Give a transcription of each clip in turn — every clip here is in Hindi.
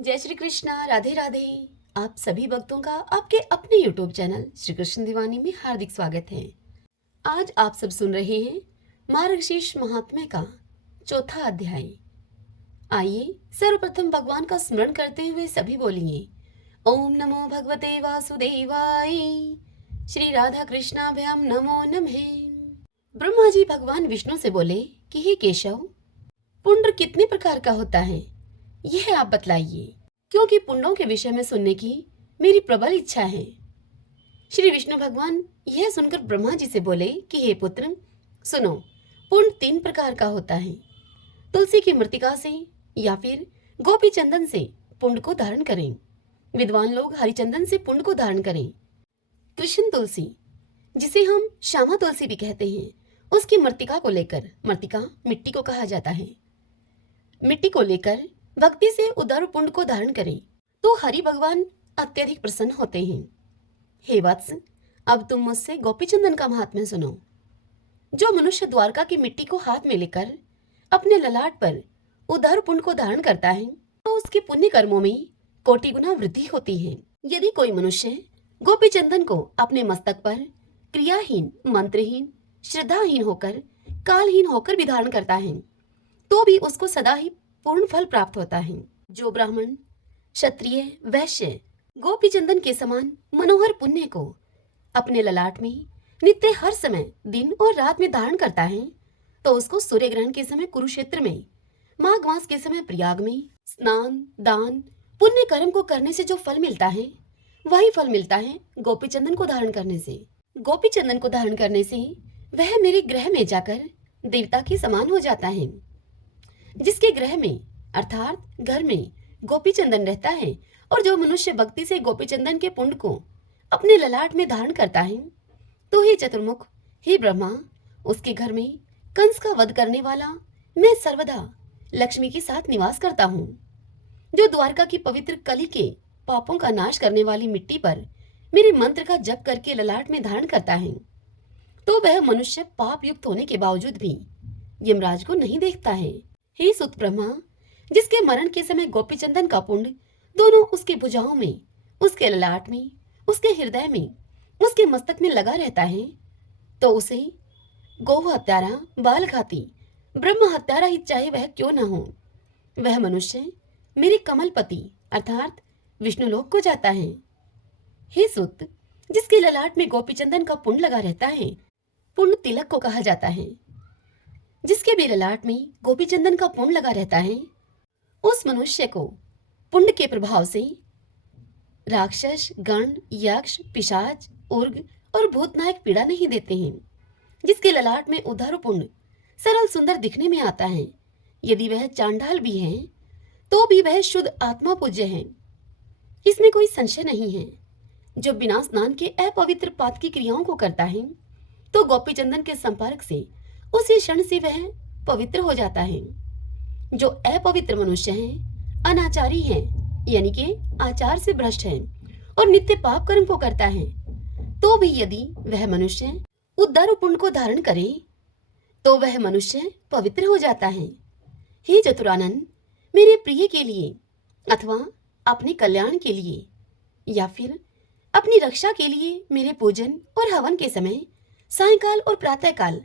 जय श्री कृष्णा, राधे राधे। आप सभी भक्तों का आपके अपने यूट्यूब चैनल श्री कृष्ण दीवानी में हार्दिक स्वागत है। आज आप सब सुन रहे हैं मार्गशीर्ष महात्म्य का चौथा अध्याय। आइए सर्वप्रथम भगवान का स्मरण करते हुए सभी बोलिए, ओम नमो भगवते वासुदेवाय, श्री राधा कृष्णाभ्याम नमो नमः। ब्रह्मा जी भगवान विष्णु से बोले कि हे केशव, पुण्य कितने प्रकार का होता है यह आप बतलाइए, क्योंकि पुण्यों के विषय में सुनने की मेरी प्रबल इच्छा है। श्री विष्णु भगवान यह सुनकर ब्रह्मा जी से बोले कि हे पुत्र, सुनो, पुण्य 3 प्रकार का होता है। तुलसी की मृतिका से या फिर गोपी चंदन से पुण्य को धारण करें। विद्वान लोग हरिचंदन से पुण्य को धारण करें। कृष्ण तुलसी, जिसे हम श्यामा तुलसी भी कहते हैं, उसकी मृतिका को लेकर, मृतिका मिट्टी को कहा जाता है, मिट्टी को लेकर भक्ति से उदार पुण्य को धारण करें तो हरि भगवान अत्यधिक प्रसन्न होते हैं। हे वत्स, अब तुम मुझसे गोपी चंदन का महात्म्य सुनो। जो मनुष्य द्वारका की मिट्टी को हाथ में लेकर अपने ललाट पर उदार पुण्य को धारण करता है तो उसके पुण्य कर्मों में कोटि गुना वृद्धि होती है। यदि कोई मनुष्य गोपी चंदन को अपने मस्तक पर क्रियाहीन, मंत्रहीन, श्रद्धाहीन होकर, कालहीन होकर भी धारण करता है तो भी उसको सदा ही पूर्ण फल प्राप्त होता है। जो ब्राह्मण, क्षत्रिय, वैश्य गोपी चंदन के समान मनोहर पुण्य को अपने ललाट में नित्य हर समय दिन और रात में धारण करता है तो उसको सूर्य ग्रहण के समय कुरुक्षेत्र में, माघ मास के समय प्रयाग में स्नान, दान, पुण्य कर्म को करने से जो फल मिलता है वही फल मिलता है गोपी चंदन को धारण करने से। गोपी चंदन को धारण करने से वह मेरे ग्रह में जाकर देवता के समान हो जाता है। जिसके ग्रह में अर्थात घर में गोपी चंदन रहता है और जो मनुष्य भक्ति से गोपी चंदन के पुण्य को अपने ललाट में धारण करता है तो हे चतुर्मुख, हे ब्रह्मा, उसके घर में कंस का वध करने वाला मैं सर्वदा लक्ष्मी के साथ निवास करता हूँ। जो द्वारका की पवित्र कली के पापों का नाश करने वाली मिट्टी पर मेरे मंत्र का जप करके ललाट में धारण करता है तो वह मनुष्य पाप युक्त होने के बावजूद भी यमराज को नहीं देखता है। हे सुत ब्रह्मा, जिसके मरण के समय गोपी चंदन का पुण्य दोनों उसकी भुजाओं में, उसके ललाट में, उसके हृदय में, उसके मस्तक में लगा रहता है तो उसे गौ हत्यारा, बाल घाती, ब्रह्म हत्यारा ही चाहे वह क्यों न हो, वह मनुष्य मेरे कमलपति अर्थात विष्णुलोक को जाता है। हे सुत, जिसके ललाट में गोपी चंदन का पुण्य लगा रहता है, पुण्य तिलक को कहा जाता है। जिसके भी ललाट में गोपी चंदन का पुण्य लगा रहता है उस मनुष्य को पुण्य के प्रभाव से राक्षस, गण, यक्ष, पिशाच, उर्ग और भूतनायक पीड़ा नहीं देते हैं। जिसके ललाट में उदार पुण्य सरल सुंदर दिखने में आता है, यदि वह चांडाल भी है तो भी वह शुद्ध आत्मा पूज्य है, इसमें कोई संशय नहीं है। जो बिना स्नान के अपवित्र पात की क्रियाओं को करता है तो गोपी चंदन के संपर्क से उसी क्षण से वह पवित्र हो जाता है। जो अपवित्र मनुष्य है, अनाचारी है, यानी कि आचार से भ्रष्ट है और नित्य पाप कर्म को करता है तो भी यदि वह मनुष्य उदार पुण्य को धारण करे तो वह मनुष्य पवित्र हो जाता है। हे चतुरानन, मेरे प्रिय के लिए अथवा अपने कल्याण के लिए या फिर अपनी रक्षा के लिए मेरे पूजन और हवन के समय सायंकाल और प्रातःकाल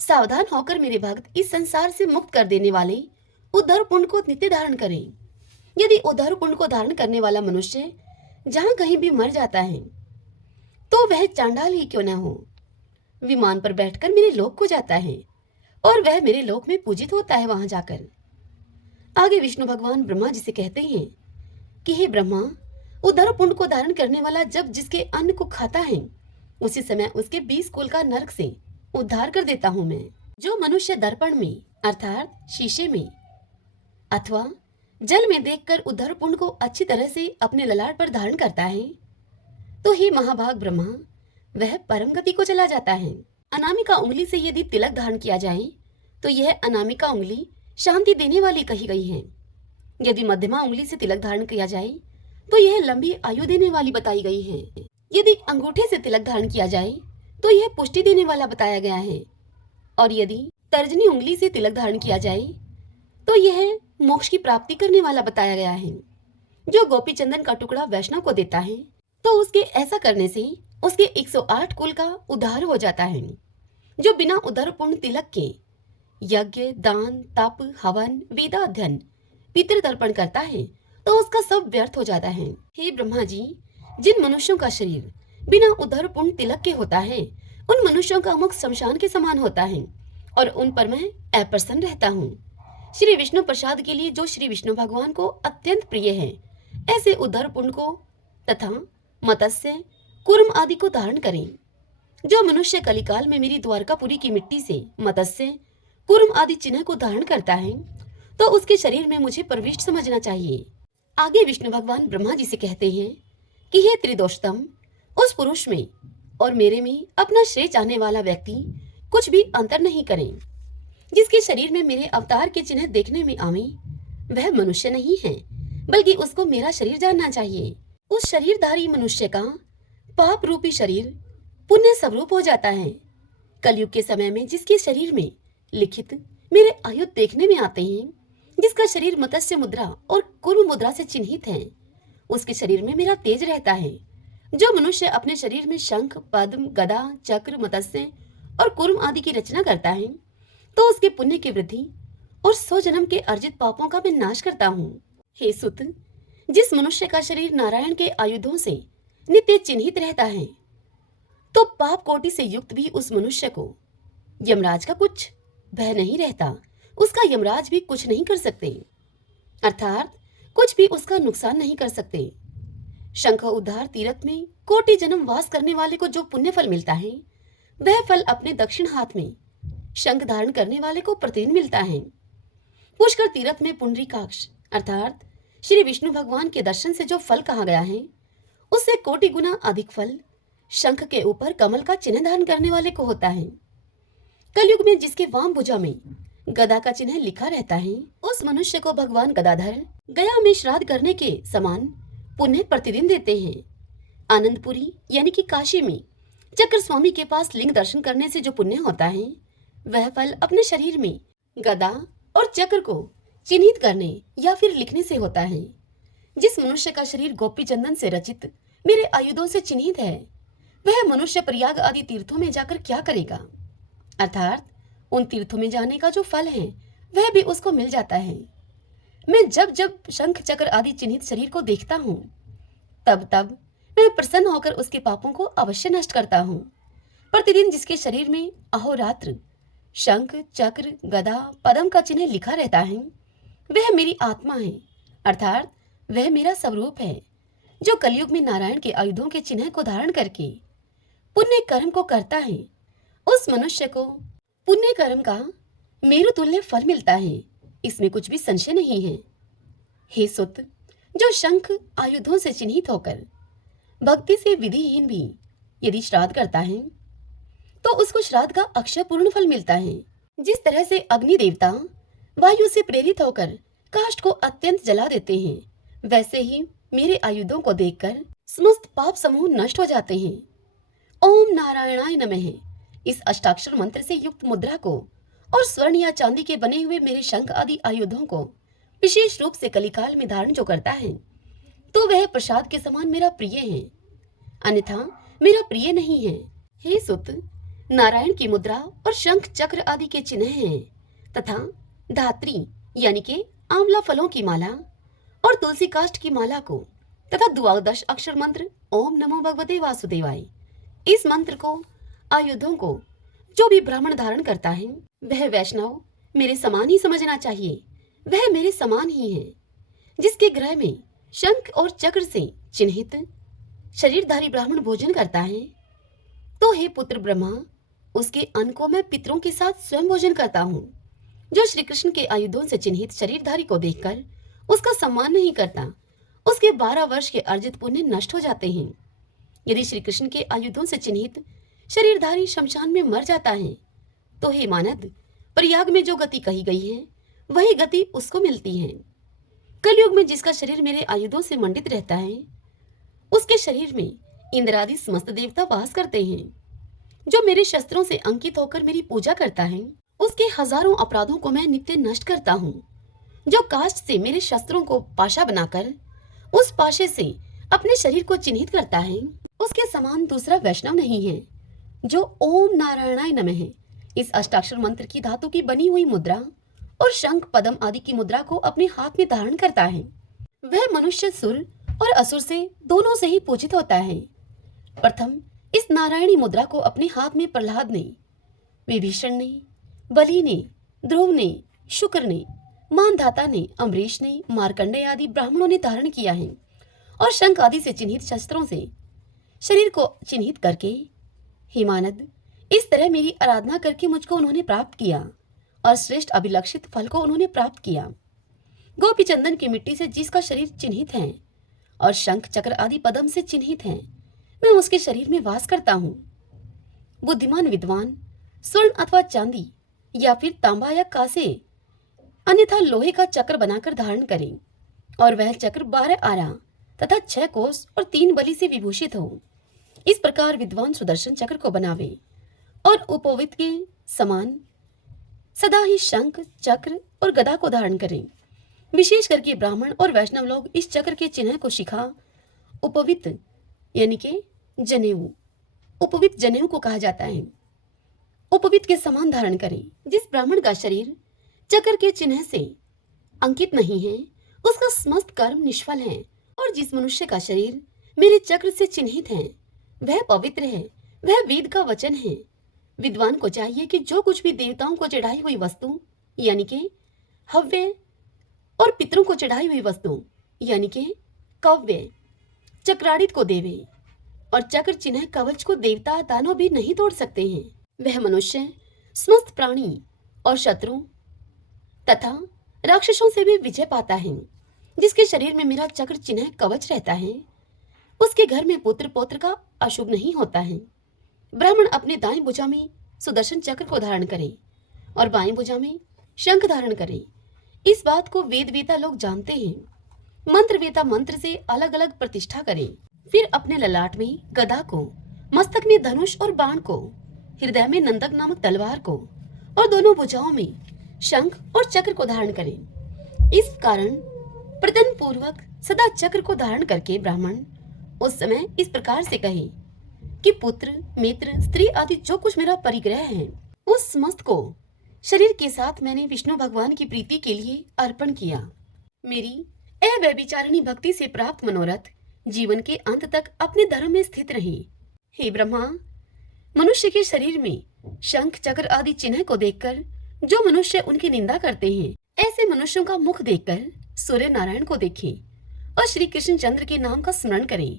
सावधान होकर मेरे भक्त इस संसार से मुक्त कर देने वाले उदार पुण्य को नित्य धारण करें। यदि उदार पुण्य को धारण करने वाला मनुष्य जहां कहीं भी मर जाता है तो वह चांडाल ही क्यों न हो, विमान पर बैठकर मेरे लोक को जाता है और वह मेरे लोक में पूजित होता है वहां जाकर। आगे विष्णु भगवान ब्रह्मा जी से कहते हैं कि हे ब्रह्मा, उदार पुण्य को धारण करने वाला जब जिसके अन्न को खाता है उसी समय उसके 20 कुल का नरक से उद्धार कर देता हूं मैं। जो मनुष्य दर्पण में अर्थात शीशे में अथवा जल में देखकर उदार पुण्य को अच्छी तरह से अपने ललाट पर धारण करता है तो हे महाभाग ब्रह्मा, वह परम गति को चला जाता है। अनामिका उंगली से यदि तिलक धारण किया जाए तो यह अनामिका उंगली शांति देने वाली कही गई है। यदि मध्यमा उंगली से तिलक धारण किया जाए तो यह लंबी आयु देने वाली बताई गई है। यदि अंगूठे से तिलक धारण किया जाए तो यह पुष्टि देने वाला बताया गया है और यदि तर्जनी उंगली से तिलक धारण किया जाए तो यह मोक्ष की प्राप्ति करने वाला बताया गया है। जो गोपी चंदन का टुकड़ा वैष्णव को देता है तो उसके ऐसा करने से उसके 108 कुल का उद्धार हो जाता है। जो बिना उदर पुण्य तिलक के यज्ञ, दान, तप, हवन, वेदा अध्ययन, पितृतर्पण करता है तो उसका सब व्यर्थ हो जाता है। हे ब्रह्मा जी, जिन मनुष्यों का शरीर बिना उदर पुण्य तिलक के होता है उन मनुष्यों का मुख शमशान के समान होता है और उन पर मैं अप्रसन्न रहता हूँ। श्री विष्णु प्रसाद के लिए जो श्री विष्णु भगवान को अत्यंत प्रिय है, ऐसे उदर पुण्य को तथा मत्स्य, कूर्म आदि को धारण करें। जो मनुष्य कलिकाल में मेरी द्वारकापुरी की मिट्टी से मत्स्य, कूर्म आदि चिन्ह को धारण करता है तो उसके शरीर में मुझे प्रविष्ट समझना चाहिए। आगे विष्णु भगवान ब्रह्मा जी से कहते हैं कि हे त्रिदोषतम, उस पुरुष में और मेरे में अपना श्रेय चाहने वाला व्यक्ति कुछ भी अंतर नहीं करें। जिसके शरीर में मेरे अवतार के चिन्ह देखने में आवे वह मनुष्य नहीं है, बल्कि उसको मेरा शरीर जानना चाहिए। उस शरीरधारी मनुष्य का पाप रूपी शरीर पुण्य स्वरूप हो जाता है। कलयुग के समय में जिसके शरीर में लिखित मेरे आयुध देखने में आते हैं, जिसका शरीर मत्स्य मुद्रा और कूर्म मुद्रा से चिन्हित है, उसके शरीर में मेरा तेज रहता है। जो मनुष्य अपने शरीर में शंख, पद्म, गदा, चक्र, मत्स्य और कूर्म आदि की रचना करता है तो उसके पुण्य की वृद्धि और 100 जन्म के अर्जित पापों का मैं नाश करता हूँ। हे सुत, जिस मनुष्य का शरीर नारायण के आयुधों से नित्य चिन्हित रहता है तो पाप कोटि से युक्त भी उस मनुष्य को यमराज का कुछ भय नहीं रहता, उसका यमराज भी कुछ नहीं कर सकते, अर्थात कुछ भी उसका नुकसान नहीं कर सकते। शंख उद्धार तीर्थ में कोटि जन्म वास करने वाले को जो पुण्य फल मिलता है वह फल अपने दक्षिण हाथ में शंख धारण करने वाले को प्रतिदिन मिलता है। पुष्कर तीर्थ में पुंडरीकाक्ष अर्थात श्री विष्णु भगवान के दर्शन से जो फल कहा गया है उससे कोटि गुना अधिक फल शंख के ऊपर कमल का चिन्ह धारण करने वाले को होता है। कलयुग में जिसके वाम भुजा में गदा का चिन्ह लिखा रहता है उस मनुष्य को भगवान गदाधर गया में श्राद्ध करने के समान पुण्य प्रतिदिन देते हैं। आनंदपुरी यानी कि काशी में चक्र स्वामी के पास लिंग दर्शन करने से जो पुण्य होता है वह फल अपने शरीर में गदा और चक्र को चिन्हित करने या फिर लिखने से होता है। जिस मनुष्य का शरीर गोपी चंदन से रचित मेरे आयुधों से चिन्हित है वह मनुष्य प्रयाग आदि तीर्थों में जाकर क्या करेगा, अर्थात उन तीर्थों में जाने का जो फल है वह भी उसको मिल जाता है। मैं जब जब शंख चक्र आदि चिन्हित शरीर को देखता हूँ तब तब मैं प्रसन्न होकर उसके पापों को अवश्य नष्ट करता हूँ। प्रतिदिन जिसके शरीर में अहोरात्र शंख, चक्र, गदा, पद्म का चिन्ह लिखा रहता है वह मेरी आत्मा है, अर्थात वह मेरा स्वरूप है। जो कलयुग में नारायण के आयुधों के चिन्ह को धारण करके पुण्य कर्म को करता है उस मनुष्य को पुण्य कर्म का मेरु तुल्य फल मिलता है, इसमें कुछ भी संशय नहीं है। हे सुत, जो शंख आयुधों से चिन्हित होकर भक्ति से विधिहीन भी यदि श्राद्ध करता है तो उसको श्राद्ध का अक्षय पूर्ण फल मिलता है। जिस तरह से अग्नि देवता वायु से प्रेरित होकर काष्ठ को अत्यंत जला देते हैं वैसे ही मेरे आयुधों को देखकर समस्त पाप समूह नष्ट हो जाते हैं। ओम नारायणाय नमः इस अष्टाक्षर मंत्र से युक्त मुद्रा को और स्वर्ण या चांदी के बने हुए मेरे शंख आदि आयुधों को विशेष रूप से कलिकाल में धारण जो करता है तो वह प्रसाद के समान मेरा प्रिय है, अन्यथा मेरा प्रिय नहीं है। हे सुत, नारायण की मुद्रा और शंख चक्र आदि के चिन्ह हैं तथा धात्री यानी के आंवला फलों की माला और तुलसी काष्ठ की माला को तथा द्वादश अक्षर मंत्र ओम नमो भगवते वासुदेवाय इस मंत्र को आयुधों को जो भी ब्राह्मण धारण करता है वह वैष्णव मेरे समान ही समझना चाहिए, वह मेरे समान ही है। जिसके गृह में शंख और चक्र से चिन्हित शरीरधारी ब्राह्मण भोजन करता है तो हे पुत्र ब्रह्मा, उसके अन्न को मैं पितरों के साथ स्वयं भोजन करता हूँ। जो श्री कृष्ण के आयुधों से चिन्हित शरीरधारी को देखकर उसका सम्मान नहीं करता उसके 12 वर्ष के अर्जित पुण्य नष्ट हो जाते हैं। यदि श्री कृष्ण के आयुधों से चिन्हित शरीरधारी शमशान में मर जाता है तो हे मानद, प्रयाग में जो गति कही गई है वही गति उसको मिलती है। कलयुग में जिसका शरीर मेरे आयुधों से मंडित रहता है उसके शरीर में इंद्रादि समस्त देवता वास करते हैं। जो मेरे शस्त्रों से अंकित होकर मेरी पूजा करता है उसके हजारों अपराधों को मैं नित्य नष्ट करता हूँ। जो काष्ठ से मेरे शस्त्रों को पाशा बनाकर उस पाशे से अपने शरीर को चिन्हित करता है, उसके समान दूसरा वैष्णव नहीं है जो ओम नारायणाय नमः है इस अष्टाक्षर मंत्र की धातु की बनी हुई मुद्रा और शंख पद्म आदि की मुद्रा को अपने हाथ में धारण करता है। वह मनुष्य सुर और असुर से दोनों से ही पूजित होता है। प्रथम इस नारायणी मुद्रा को अपने हाथ में प्रहलाद ने, विभीषण ने, बलि ने, ध्रुव ने, शुक्र ने, मानधाता ने, अम्बरीश ने, मार्कंडेय आदि ब्राह्मणों ने धारण किया है और शंख आदि से चिन्हित शस्त्रों से शरीर को चिन्हित करके, हे मानद, इस तरह मेरी आराधना करके मुझको उन्होंने प्राप्त किया और श्रेष्ठ अभिलक्षित फल को उन्होंने प्राप्त किया। गोपी चंदन की मिट्टी से जिसका शरीर चिन्हित है और शंख चक्र आदि पद्म से चिन्हित है, मैं उसके शरीर में वास करता हूँ। बुद्धिमान विद्वान स्वर्ण अथवा चांदी या फिर तांबा या कांसे अन्यथा लोहे का चक्र बनाकर धारण करें और वह चक्र 12 आरा तथा 6 कोस और 3 बलि से विभूषित हो। इस प्रकार विद्वान सुदर्शन चक्र को बनावे और उपवित के समान सदा ही शंख चक्र और गदा को धारण करें। विशेष करके ब्राह्मण और वैष्णव लोग इस चक्र के चिन्ह को शिखा उपवित यानी के जनेऊ, उपवित जनेऊ को कहा जाता है, उपवित के समान धारण करें। जिस ब्राह्मण का शरीर चक्र के चिन्ह से अंकित नहीं है उसका समस्त कर्म निष्फल है और जिस मनुष्य का शरीर मेरे चक्र से चिन्हित है वह पवित्र है, वह वेद का वचन है। विद्वान को चाहिए कि जो कुछ भी देवताओं को चढ़ाई हुई वस्तु यानी कि हव्य और पितरों को चढ़ाई हुई वस्तु यानी कि कव्य चक्राड़ित को देवे और चक्र चिन्ह कवच को देवता दानव भी नहीं तोड़ सकते हैं। वह मनुष्य समस्त प्राणी और शत्रु तथा राक्षसों से भी विजय पाता है। जिसके शरीर में मेरा चक्र चिन्ह कवच रहता है उसके घर में पुत्र पौत्र का अशुभ नहीं होता है। ब्राह्मण अपने दाएं भुजा में सुदर्शन चक्र को धारण करे और बाएं भुजा में शंख धारण करे। इस बात को वेद वेता लोग जानते हैं। मंत्र वेता मंत्र से अलग अलग प्रतिष्ठा करें। फिर अपने ललाट में गदा को, मस्तक में धनुष और बाण को, हृदय में नंदक नामक तलवार को और दोनों भुजाओं में शंख और चक्र को धारण करें। इस कारण प्रयत्न पूर्वक सदा चक्र को धारण करके ब्राह्मण उस समय इस प्रकार से कहे कि पुत्र मित्र स्त्री आदि जो कुछ मेरा परिग्रह है उस समस्त को शरीर के साथ मैंने विष्णु भगवान की प्रीति के लिए अर्पण किया। मेरी अव्यभिचारिणी भक्ति से प्राप्त मनोरथ जीवन के अंत तक अपने धर्म में स्थित रहे। हे ब्रह्मा, मनुष्य के शरीर में शंख चक्र आदि चिन्ह को देखकर जो मनुष्य उनकी निंदा करते हैं ऐसे मनुष्यों का मुख देखकर सूर्य नारायण को देखें और श्री कृष्ण चंद्र के नाम का स्मरण करें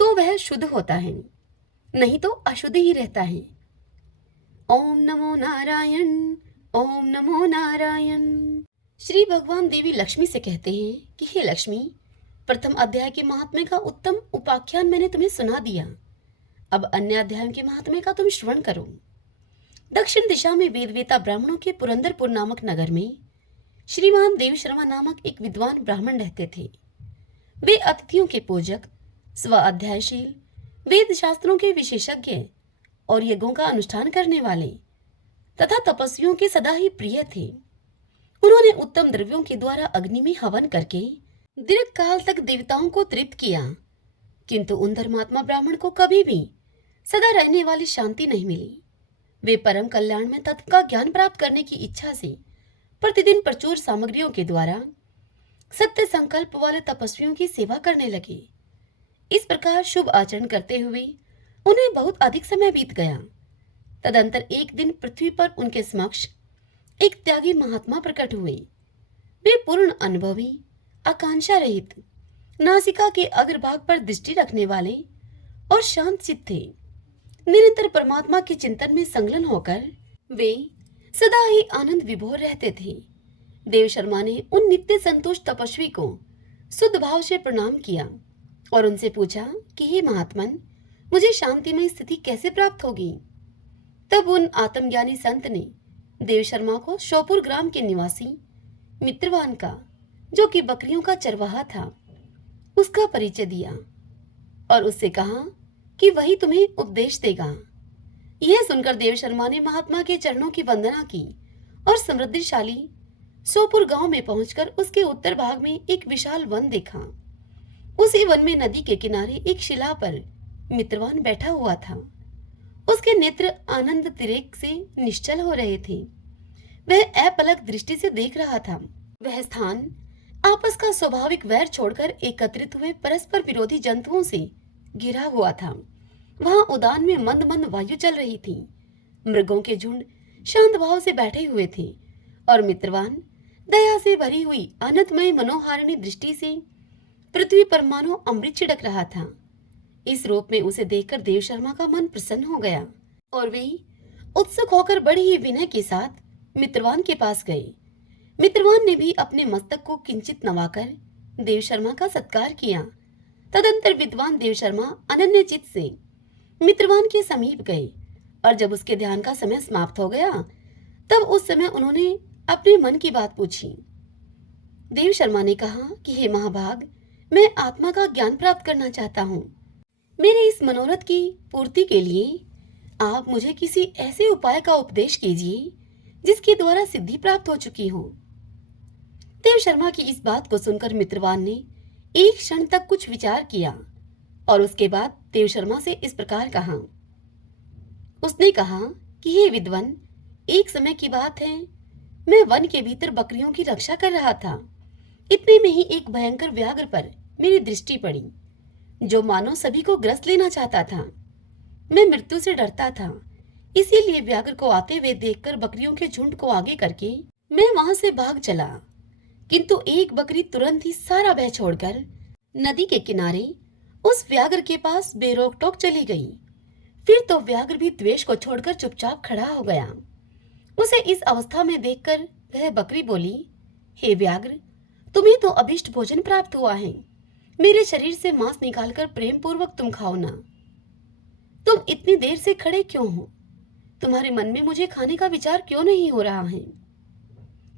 तो वह शुद्ध होता है, नहीं तो अशुद्ध ही रहता है। ओम नमो नारायण, ओम नमो नारायण। श्री भगवान देवी लक्ष्मी से कहते हैं कि हे लक्ष्मी, प्रथम अध्याय के महात्म्य का उत्तम उपाख्यान मैंने तुम्हें सुना दिया। अब अन्य अध्याय के महात्म्य का तुम श्रवण करो। दक्षिण दिशा में वेदवेता ब्राह्मणों के पुरंदरपुर नामक नगर में श्रीमान देव शर्मा नामक एक विद्वान ब्राह्मण रहते थे। वे अतिथियों के पूजक, स्व अध्यायशील, वेद शास्त्रों के विशेषज्ञ और यज्ञों का अनुष्ठान करने वाले तथा तपस्वियों के सदा ही प्रिय थे। उन्होंने उत्तम द्रव्यों के द्वारा अग्नि में हवन करके दीर्घ काल तक देवताओं को तृप्त किया, किंतु उन धर्मात्मा ब्राह्मण को कभी भी सदा रहने वाली शांति नहीं मिली। वे परम कल्याण में तत्व का ज्ञान प्राप्त करने की इच्छा से प्रतिदिन प्रचुर सामग्रियों के द्वारा सत्य संकल्प वाले तपस्वियों की सेवा करने लगे। इस प्रकार शुभ आचरण करते हुए उन्हें बहुत अधिक समय बीत गया। तदंतर एक दिन पृथ्वी पर उनके समक्ष एक त्यागी महात्मा प्रकट हुए। वे पूर्ण अनुभवी, आकांक्षा रहित, नासिका के अग्रभाग पर दृष्टि रखने वाले और शांत चित्त थे। निरंतर परमात्मा के चिंतन में संलग्न होकर वे सदा ही आनंद विभोर रहते थे। देव शर्मा ने उन नित्य संतुष्ट तपस्वी को शुद्ध भाव से प्रणाम किया और उनसे पूछा कि हे महात्मन, मुझे शांतिमय स्थिति कैसे प्राप्त होगी। तब उन आत्मज्ञानी संत ने देव शर्मा को श्योपुर ग्राम के निवासी मित्रवान का, जो कि बकरियों का चरवाहा था, उसका परिचय दिया और उससे कहा कि वही तुम्हें उपदेश देगा। यह सुनकर देव शर्मा ने महात्मा के चरणों की वंदना की और समृद्धिशाली सोपुर गांव में पहुंचकर उसके उत्तर भाग में एक विशाल वन देखा। उसी वन में नदी के किनारे एक शिला पर मित्रवान बैठा हुआ था। उसके नेत्र आनंद तिरेक से निश्चल हो रहे थे। वह अपलक दृष्टि से देख रहा था। वह स्थान आपस का स्वाभाविक वैर छोड़कर एकत्रित हुए परस्पर विरोधी जंतुओं से घिरा हुआ था। वहां उद्यान में मंद मंद वायु चल रही थी। मृगों के झुंड शांत भाव से बैठे हुए थे और मित्रवान दया से भरी हुई आनंदमय मनोहारिणी दृष्टि से पृथ्वी पर मानो अमृत छिड़क रहा था। इस रूप में उसे देखकर देव शर्मा का मन प्रसन्न हो गया और वे उत्सुक होकर बड़े ही विनय के साथ मित्रवान के पास गए। मित्रवान ने भी अपने मस्तक को किंचित नवाकर देव शर्मा का सत्कार किया। तदंतर विद्वान देव शर्मा अनन्य चित्त से मित्रवान के समीप गए और जब उसके ध्यान का समय समाप्त हो गया तब उस समय उन्होंने अपने मन की बात पूछी। देव शर्मा ने कहा कि हे महाभाग, मैं आत्मा का ज्ञान प्राप्त करना चाहता हूँ। मेरे इस मनोरथ की पूर्ति के लिए आप मुझे किसी ऐसे उपाय का उपदेश कीजिए जिसके द्वारा सिद्धि प्राप्त हो चुकी हो। देव शर्मा की इस बात को सुनकर मित्रवान ने एक क्षण तक कुछ विचार किया और उसके बाद देव शर्मा से इस प्रकार कहा। उसने कहा कि हे विद्वान, एक समय की बात है, मैं वन के भीतर बकरियों की रक्षा कर रहा था। इतने में ही एक भयंकर व्याघ्र पर मेरी दृष्टि पड़ी जो मानो सभी को ग्रस लेना चाहता था। मैं मृत्यु से डरता था, इसीलिए व्याघ्र को आते हुए देखकर बकरियों के झुंड को आगे करके मैं वहां से भाग चला। किंतु एक बकरी तुरंत ही सारा भय छोड़कर नदी के किनारे उस व्याघ्र के पास बेरोक टोक चली गई। फिर तो व्याघ्र भी द्वेष को छोड़कर चुपचाप खड़ा हो गया। उसे इस अवस्था में देखकर वह बकरी बोली, हे व्याघ्र, तुम्हें तो अभिष्ट भोजन प्राप्त हुआ है। मेरे शरीर से मांस निकालकर प्रेम पूर्वक तुम खाओ ना। तुम इतनी देर से खड़े क्यों हो? तुम्हारे मन में मुझे खाने का विचार क्यों नहीं हो रहा है?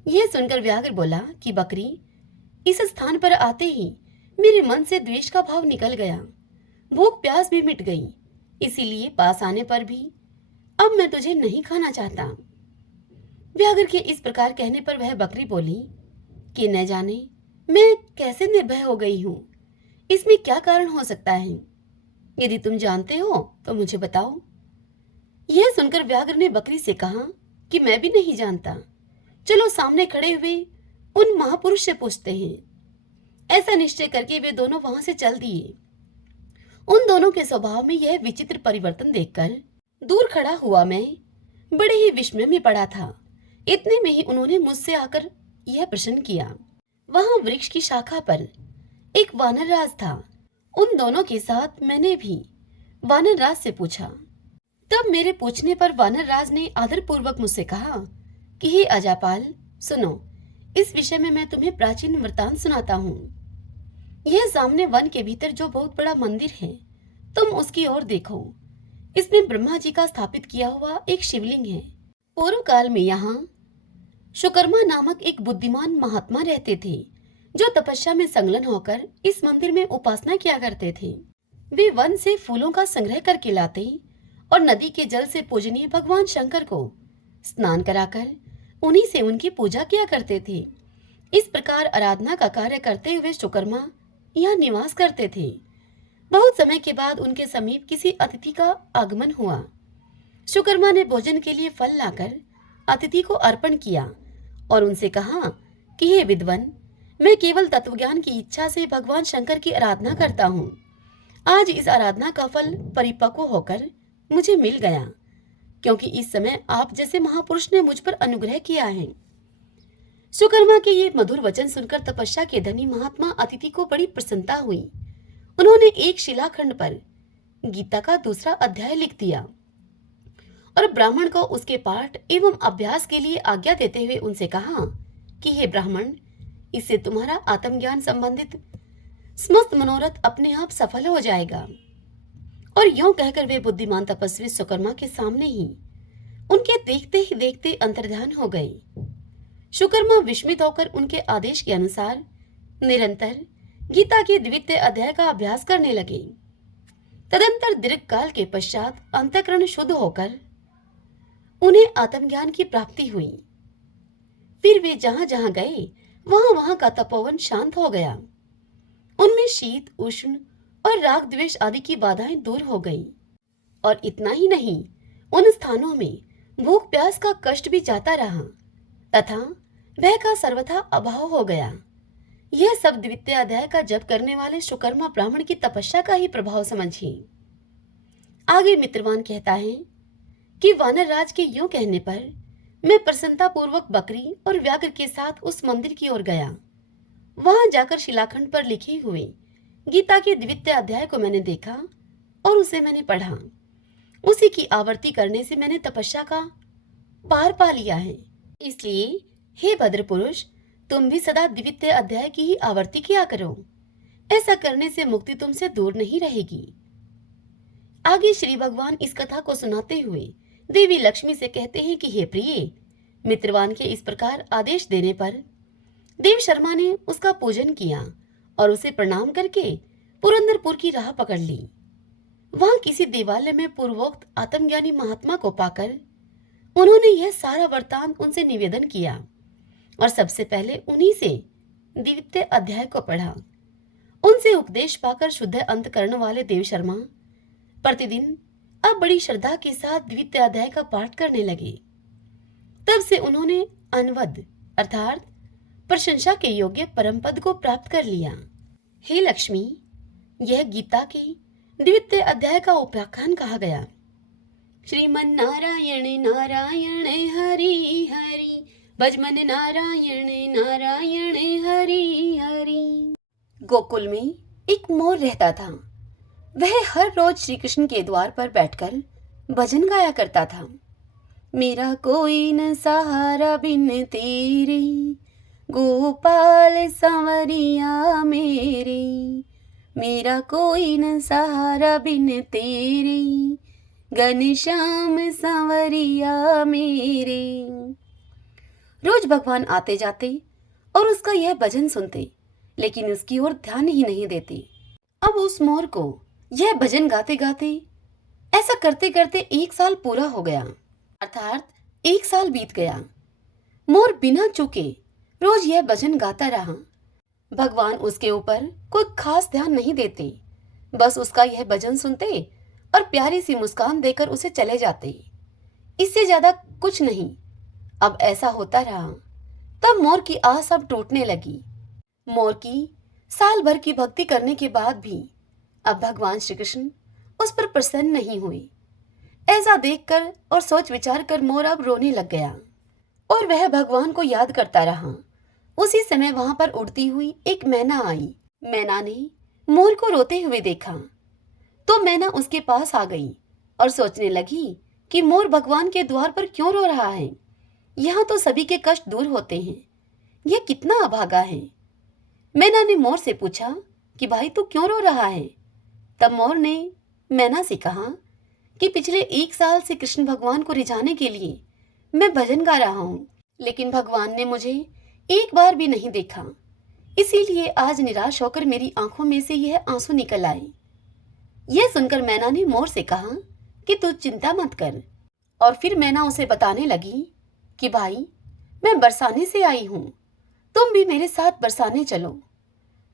यह सुनकर व्याघ्र बोला कि बकरी, इस स्थान पर आते ही मेरे मन से द्वेष का भाव निकल गया, भूख प्यास भी मिट गई, इसीलिए पास आने पर भी अब मैं तुझे नहीं खाना चाहता। व्याघ्र के इस प्रकार कहने पर वह बकरी बोली कि न जाने मैं कैसे निर्भय हो गई हूँ, इसमें क्या कारण हो सकता है? यदि तुम जानते हो तो मुझे बताओ। यह सुनकर व्याघ्र ने बकरी से कहा कि मैं भी नहीं जानता, चलो सामने खड़े हुए उन महापुरुष से पूछते हैं। ऐसा निश्चय करके वे दोनों वहां से चल दिए। उन दोनों के स्वभाव में यह विचित्र परिवर्तन देखकर दूर खड़ा हुआ मैं बड़े ही विस्मय में पड़ा था। इतने में ही उन्होंने मुझसे आकर यह प्रश्न किया। वहां वृक्ष की शाखा पर एक वानरराज था। उन दोनों के साथ मैंने भी वानरराज से पूछा। तब मेरे पूछने पर वानरराज ने आदरपूर्वक मुझसे कहा कि हे अजापाल, सुनो, इस विषय में मैं तुम्हें प्राचीन वृतांत सुनाता हूँ। यह सामने वन के भीतर जो बहुत बड़ा मंदिर है, तुम उसकी ओर देखो। इसमें ब्रह्मा जी का स्थापित किया हुआ एक शिवलिंग है। पूर्व काल में यहाँ शुकर्मा नामक एक बुद्धिमान महात्मा रहते थे जो तपस्या में संलग्न होकर इस मंदिर में उपासना किया करते थे। वे वन से फूलों का संग्रह करके लाते और नदी के जल से पूजनीय भगवान शंकर को स्नान कराकर उन्हीं से उनकी पूजा किया करते थे। इस प्रकार आराधना का कार्य करते हुए शुकर्मा यहाँ निवास करते थे। बहुत समय के बाद उनके समीप किसी अतिथि का आगमन हुआ। शुकर्मा ने भोजन के लिए फल लाकर अतिथि को अर्पण किया और उनसे कहा कि हे विद्वान, मैं केवल तत्वज्ञान की इच्छा से भगवान शंकर की आराधना करता हूँ। आज इस आराधना का फल परिपक्व होकर मुझे मिल गया, क्योंकि इस समय आप जैसे महापुरुष ने मुझ पर अनुग्रह किया है। शुकर्मा के ये मधुर वचन सुनकर तपस्या के धनी महात्मा अतिथि को बड़ी प्रसन्नता हुई। उन्होंने एक शिलाखंड पर गीता का दूसरा अध्याय लिख दिया और ब्राह्मण को उसके पाठ एवं अभ्यास के लिए आज्ञा देते हुए उनसे कहा कि हे ब्राह्मण, इससे तुम्हारा आत्मज्ञान संबंधित समस्त मनोरथ अपने आप सफल हो जाएगा। और यूं कहकर वे बुद्धिमान तपस्वी शुकर्मा के सामने ही उनके देखते ही देखते अंतर्ध्यान हो गए। शुकर्मा विस्मित होकर उनके आदेश के अनुसार निरंतर गीता के द्वितीय अध्याय का अभ्यास करने लगे। तदंतर दीर्घ काल के पश्चात अंतःकरण शुद्ध होकर उन्हें आत्मज्ञान की प्राप्ति हुई। फिर वे जहां जहां गए वहां वहां का तपोवन शांत हो गया। उनमें शीत उष्ण और राग द्वेष आदि की बाधाएं दूर हो गईं। और इतना ही नहीं, उन स्थानों में भूख प्यास का कष्ट भी जाता रहा तथा वह का सर्वथा अभाव हो गया। यह सब द्वितीय अध्याय का जप करने वाले सुकर्मा ब्राह्मण की तपस्या का ही प्रभाव समझिए। आगे मित्रवान कहता है कि वानर राज के यूं कहने पर मैं प्रसन्नता पूर्वक बकरी और व्याघ्र के साथ उस मंदिर की ओर गया। वहां जाकर शिलाखंड पर लिखे हुए गीता के द्वितीय अध्याय को मैंने देखा और उसे मैंने पढ़ा। उसी की आवृत्ति करने से मैंने तपस्या का पार पा लिया है। इसलिए हे भद्र पुरुष, तुम भी सदा द्वितीय अध्याय की ही आवृत्ति किया करो। ऐसा करने से मुक्ति तुमसे दूर नहीं रहेगी। आगे श्री भगवान इस कथा को सुनाते हुए देवी लक्ष्मी से कहते हैं कि हे प्रिय, मित्रवान के इस प्रकार आदेश देने पर देव शर्मा ने उसका पूजन किया और उसे प्रणाम करके पुरंदरपुर की राह पकड़ ली। वहां किसी देवालय में पूर्वोक्त आत्मज्ञानी महात्मा को पाकर उन्होंने यह सारा वृत्तांत उनसे निवेदन किया और सबसे पहले उन्हीं से द्वितीय अध्याय को पढ़ा। उनसे उपदेश पाकर शुद्ध अंतकरण वाले देव शर्मा प्रतिदिन अब बड़ी श्रद्धा के साथ द्वितीय अध्याय का पाठ करने लगे। तब से उन्होंने अनवद अर्थात प्रशंसा के योग्य परम पद को प्राप्त कर लिया। हे लक्ष्मी, यह गीता के द्वितीय अध्याय का उपाख्यान कहा गया। श्रीमन नारायण नारायण हरि हरि, भजमन नारायण नारायण हरि हरि। गोकुल में एक मोर रहता था। वह हर रोज श्री कृष्ण के द्वार पर बैठकर भजन गाया करता था। मेरा कोई न सहारा बिन तेरे, गोपाल संवरिया मेरे। मेरा कोई न सहारा बिन तेरे, घनश्याम संवरिया मेरे। रोज भगवान आते जाते और उसका यह भजन सुनते, लेकिन उसकी ओर ध्यान ही नहीं देते। अब उस मोर को यह भजन गाते गाते ऐसा करते करते 1 साल पूरा हो गया, अर्थात 1 साल बीत गया। मोर बिना चूके रोज यह भजन गाता रहा। भगवान उसके ऊपर कोई खास ध्यान नहीं देते, बस उसका यह भजन सुनते और प्यारी सी मुस्कान देकर उसे चले जाते। इससे ज्यादा कुछ नहीं। अब ऐसा होता रहा। तब मोर की आस अब टूटने लगी। मोर की साल भर की भक्ति करने के बाद भी अब भगवान श्री कृष्ण उस पर प्रसन्न नहीं हुए। ऐसा देखकर और सोच विचार कर मोर अब रोने लग गया और वह भगवान को याद करता रहा। उसी समय वहां पर उड़ती हुई एक मैना आई। मैना ने मोर को रोते हुए देखा तो मैना उसके पास आ गई और सोचने लगी कि मोर भगवान के द्वार पर क्यों रो रहा है। यहाँ तो सभी के कष्ट दूर होते हैं, यह कितना अभागा है। मैना ने मोर से पूछा कि भाई तू क्यों रो रहा है। तब मोर ने मैना से कहा कि पिछले 1 साल से कृष्ण भगवान को रिझाने के लिए मैं भजन गा रहा हूँ, लेकिन भगवान ने मुझे एक बार भी नहीं देखा। इसीलिए आज निराश होकर मेरी आंखों में से यह आंसू निकल आए। यह सुनकर मैना ने मोर से कहा कि तू चिंता मत कर। और फिर मैना उसे बताने लगी कि भाई मैं बरसाने से आई हूँ, तुम भी मेरे साथ बरसाने चलो।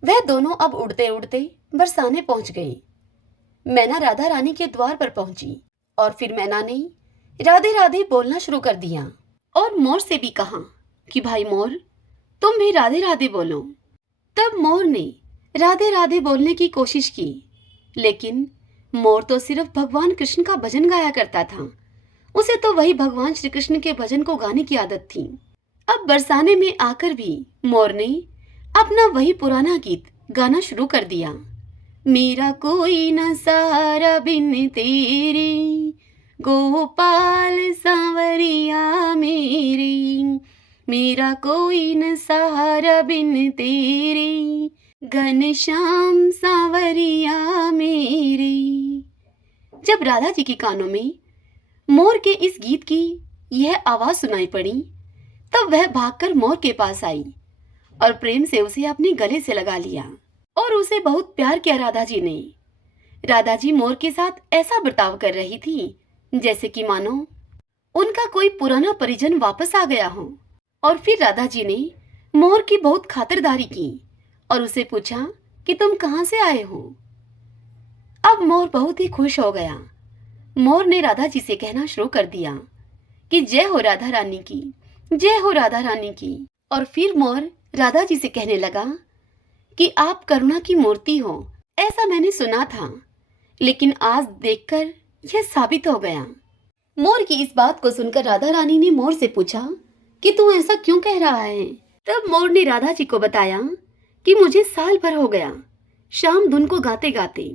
वह दोनों अब उड़ते उड़ते बरसाने पहुंच गए। मैना राधा रानी के द्वार पर पहुंची और फिर मैना ने राधे राधे बोलना शुरू कर दिया और मोर से भी कहा कि भाई मोर तुम भी राधे राधे बोलो। तब मोर ने राधे राधे बोलने की कोशिश की, लेकिन मोर तो सिर्फ भगवान कृष्ण का भजन गाया करता था। उसे तो वही भगवान श्री कृष्ण के भजन को गाने की आदत थी। अब बरसाने में आकर भी मोर ने अपना वही पुराना गीत गाना शुरू कर दिया। मेरा कोई न सहारा बिन तेरे, गोपाल सांवरिया मेरे। मेरा कोई न सहारा बिन तेरे, घनश्याम सांवरिया मेरे। जब राधा जी के कानों में मोर के इस गीत की यह आवाज सुनाई पड़ी, तब वह भागकर मोर के पास आई और प्रेम से उसे अपने गले से लगा लिया और उसे बहुत प्यार किया राधा जी ने। राधा जी मोर के साथ ऐसा बर्ताव कर रही थी जैसे कि मानो उनका कोई पुराना परिजन वापस आ गया हो। और फिर राधा जी ने मोर की बहुत खातिरदारी की और उसे पूछा कि तुम कहाँ से आए हो। अब मोर बहुत ही खुश हो गया। मोर ने राधा जी से कहना शुरू कर दिया कि जय हो राधा रानी की, जय हो राधा रानी की। और फिर मोर राधा जी से कहने लगा कि आप करुणा की मूर्ति हो, ऐसा मैंने सुना था, लेकिन आज देखकर यह साबित हो गया। मोर की इस बात को सुनकर राधा रानी ने मोर से पूछा कि तू ऐसा क्यों कह रहा है। तब मोर ने राधा जी को बताया कि मुझे साल भर हो गया शाम धुन को गाते गाते,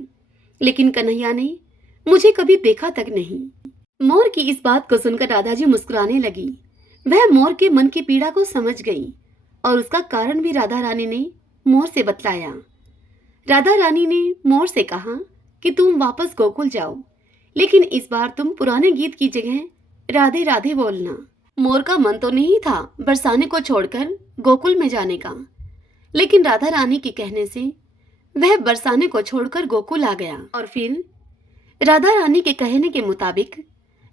लेकिन कन्हैया ने मुझे कभी देखा तक नहीं। मोर की इस बात को सुनकर राधा जी मुस्कुराने लगी। वह मोर के मन की पीड़ा को समझ गई और उसका कारण भी राधा रानी ने मोर से बतलाया। राधा रानी ने मोर से कहा कि तुम वापस गोकुल जाओ, लेकिन इस बार तुम पुराने गीत की जगह राधे राधे बोलना। मोर का मन तो नहीं था बरसाने को छोड़कर गोकुल में जाने का, लेकिन राधा रानी के कहने से वह बरसाने को छोड़कर गोकुल आ गया और फिर राधा रानी के कहने के मुताबिक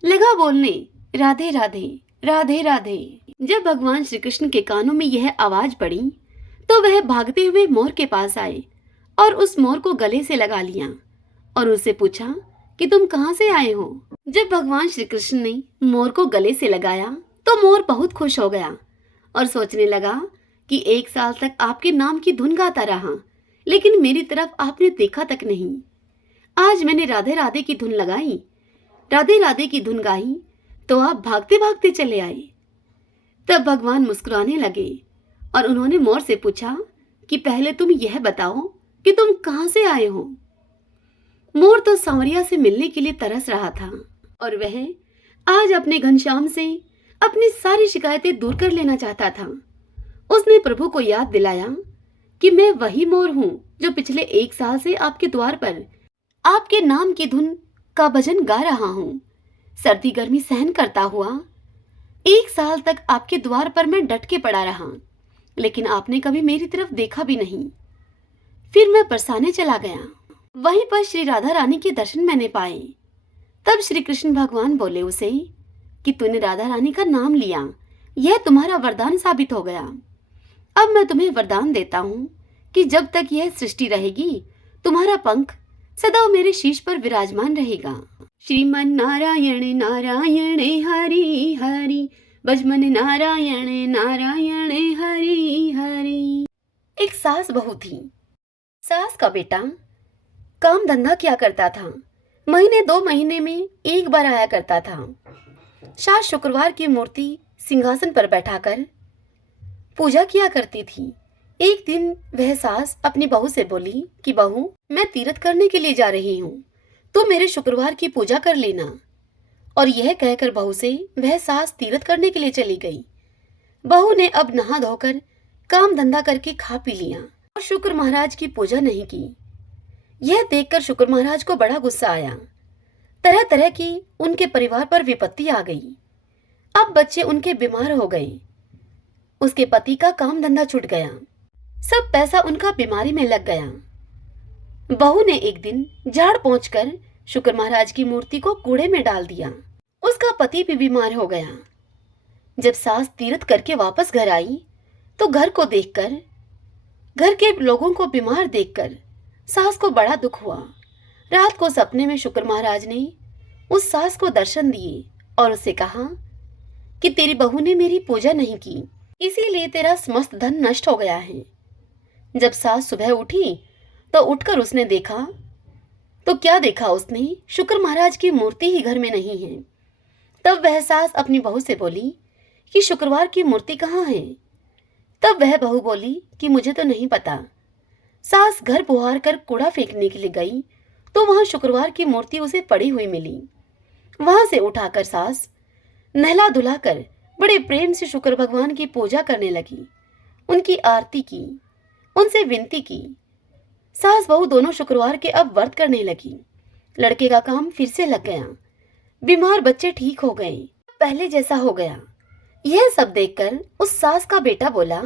लगा बोलने राधे राधे राधे राधे। जब भगवान श्री कृष्ण के कानों में यह आवाज पड़ी तो वह भागते हुए मोर के पास आए और उस मोर को गले से लगा लिया और उससे पूछा कि तुम कहाँ से आए हो। जब भगवान श्री कृष्ण ने मोर को गले से लगाया तो मोर बहुत खुश हो गया और सोचने लगा कि 1 साल तक आपके नाम की धुन गाता रहा, लेकिन मेरी तरफ आपने देखा तक नहीं। आज मैंने राधे राधे की धुन लगाई, राधे राधे की धुन गाई, तो आप भागते भागते चले आए। तब भगवान मुस्कुराने लगे और उन्होंने मोर से पूछा कि पहले तुम यह बताओ कि तुम कहाँ से आए हो। मोर तो सांवरिया से मिलने के लिए तरस रहा था और वह आज अपने घनश्याम से अपनी सारी शिकायतें दूर कर लेना चाहता था। उसने प्रभु को याद दिलाया कि मैं वही मोर हूँ जो पिछले 1 साल से आपके द्वार पर आपके नाम की धुन का भजन गा रहा हूँ। सर्दी गर्मी सहन करता हुआ 1 साल तक आपके द्वार पर मैं डट के पड़ा रहा, लेकिन आपने कभी मेरी तरफ देखा भी नहीं। फिर मैं बरसाने चला गया, वहीं पर श्री राधा रानी के दर्शन मैंने पाए। तब श्री कृष्ण भगवान बोले उसे कि तूने राधा रानी का नाम लिया, यह तुम्हारा वरदान साबित हो गया। अब मैं तुम्हें वरदान देता हूँ कि जब तक यह सृष्टि रहेगी तुम्हारा पंख सदा मेरे शीश पर विराजमान रहेगा। श्रीमन नारायण नारायण हरि हरि, भजमन नारायण नारायण हरि हरि। एक सास बहू थी। सास का बेटा काम धंधा किया करता था, महीने 2 महीने में एक बार आया करता था। सास शुक्रवार की मूर्ति सिंहासन पर बैठाकर पूजा किया करती थी। एक दिन वह सास अपनी बहू से बोली कि बहू, मैं तीर्थ करने के लिए जा रही हूँ, तो मेरे शुक्रवार की पूजा कर लेना। और यह कहकर बहू से वह सास तीर्थ करने के लिए चली गई। बहू ने अब नहा धोकर काम धंधा करके खा पी लिया और शुक्र महाराज की पूजा नहीं की। यह देखकर शुक्र महाराज को बड़ा गुस्सा आया। तरह तरह की उनके परिवार पर विपत्ति आ गई। अब बच्चे उनके बीमार हो गए, उसके पति का काम धंधा छूट गया, सब पैसा उनका बीमारी में लग गया। बहू ने एक दिन झाड़ पोंछकर शुक्र महाराज की मूर्ति को कूड़े में डाल दिया। उसका पति भी बीमार हो गया। जब सास तीर्थ करके वापस घर आई तो घर को देखकर, घर के लोगों को बीमार देखकर सास को बड़ा दुख हुआ। रात को सपने में शुक्र महाराज ने उस सास को दर्शन दिए और उससे कहा कि तेरी बहू ने मेरी पूजा नहीं की, इसीलिए तेरा समस्त धन नष्ट हो गया है। जब सास सुबह उठी तो उठकर उसने देखा तो क्या देखा उसने, शुक्र महाराज की मूर्ति ही घर में नहीं है। तब वह सास अपनी बहू से बोली कि शुक्रवार की मूर्ति कहाँ है। तब वह बहू बोली कि मुझे तो नहीं पता। सास घर बुहार कर कूड़ा फेंकने के लिए गई तो वहां शुक्रवार की मूर्ति उसे पड़ी हुई मिली। वहां से उठाकर सास नहला धुलाकर बड़े प्रेम से शुक्र भगवान की पूजा करने लगी, उनकी आरती की, उनसे विनती की। सास बहू दोनों शुक्रवार के अब व्रत करने लगी। लड़के का काम फिर से लग गया, बीमार बच्चे ठीक हो गए, पहले जैसा हो गया। यह सब देखकर उस सास का बेटा बोला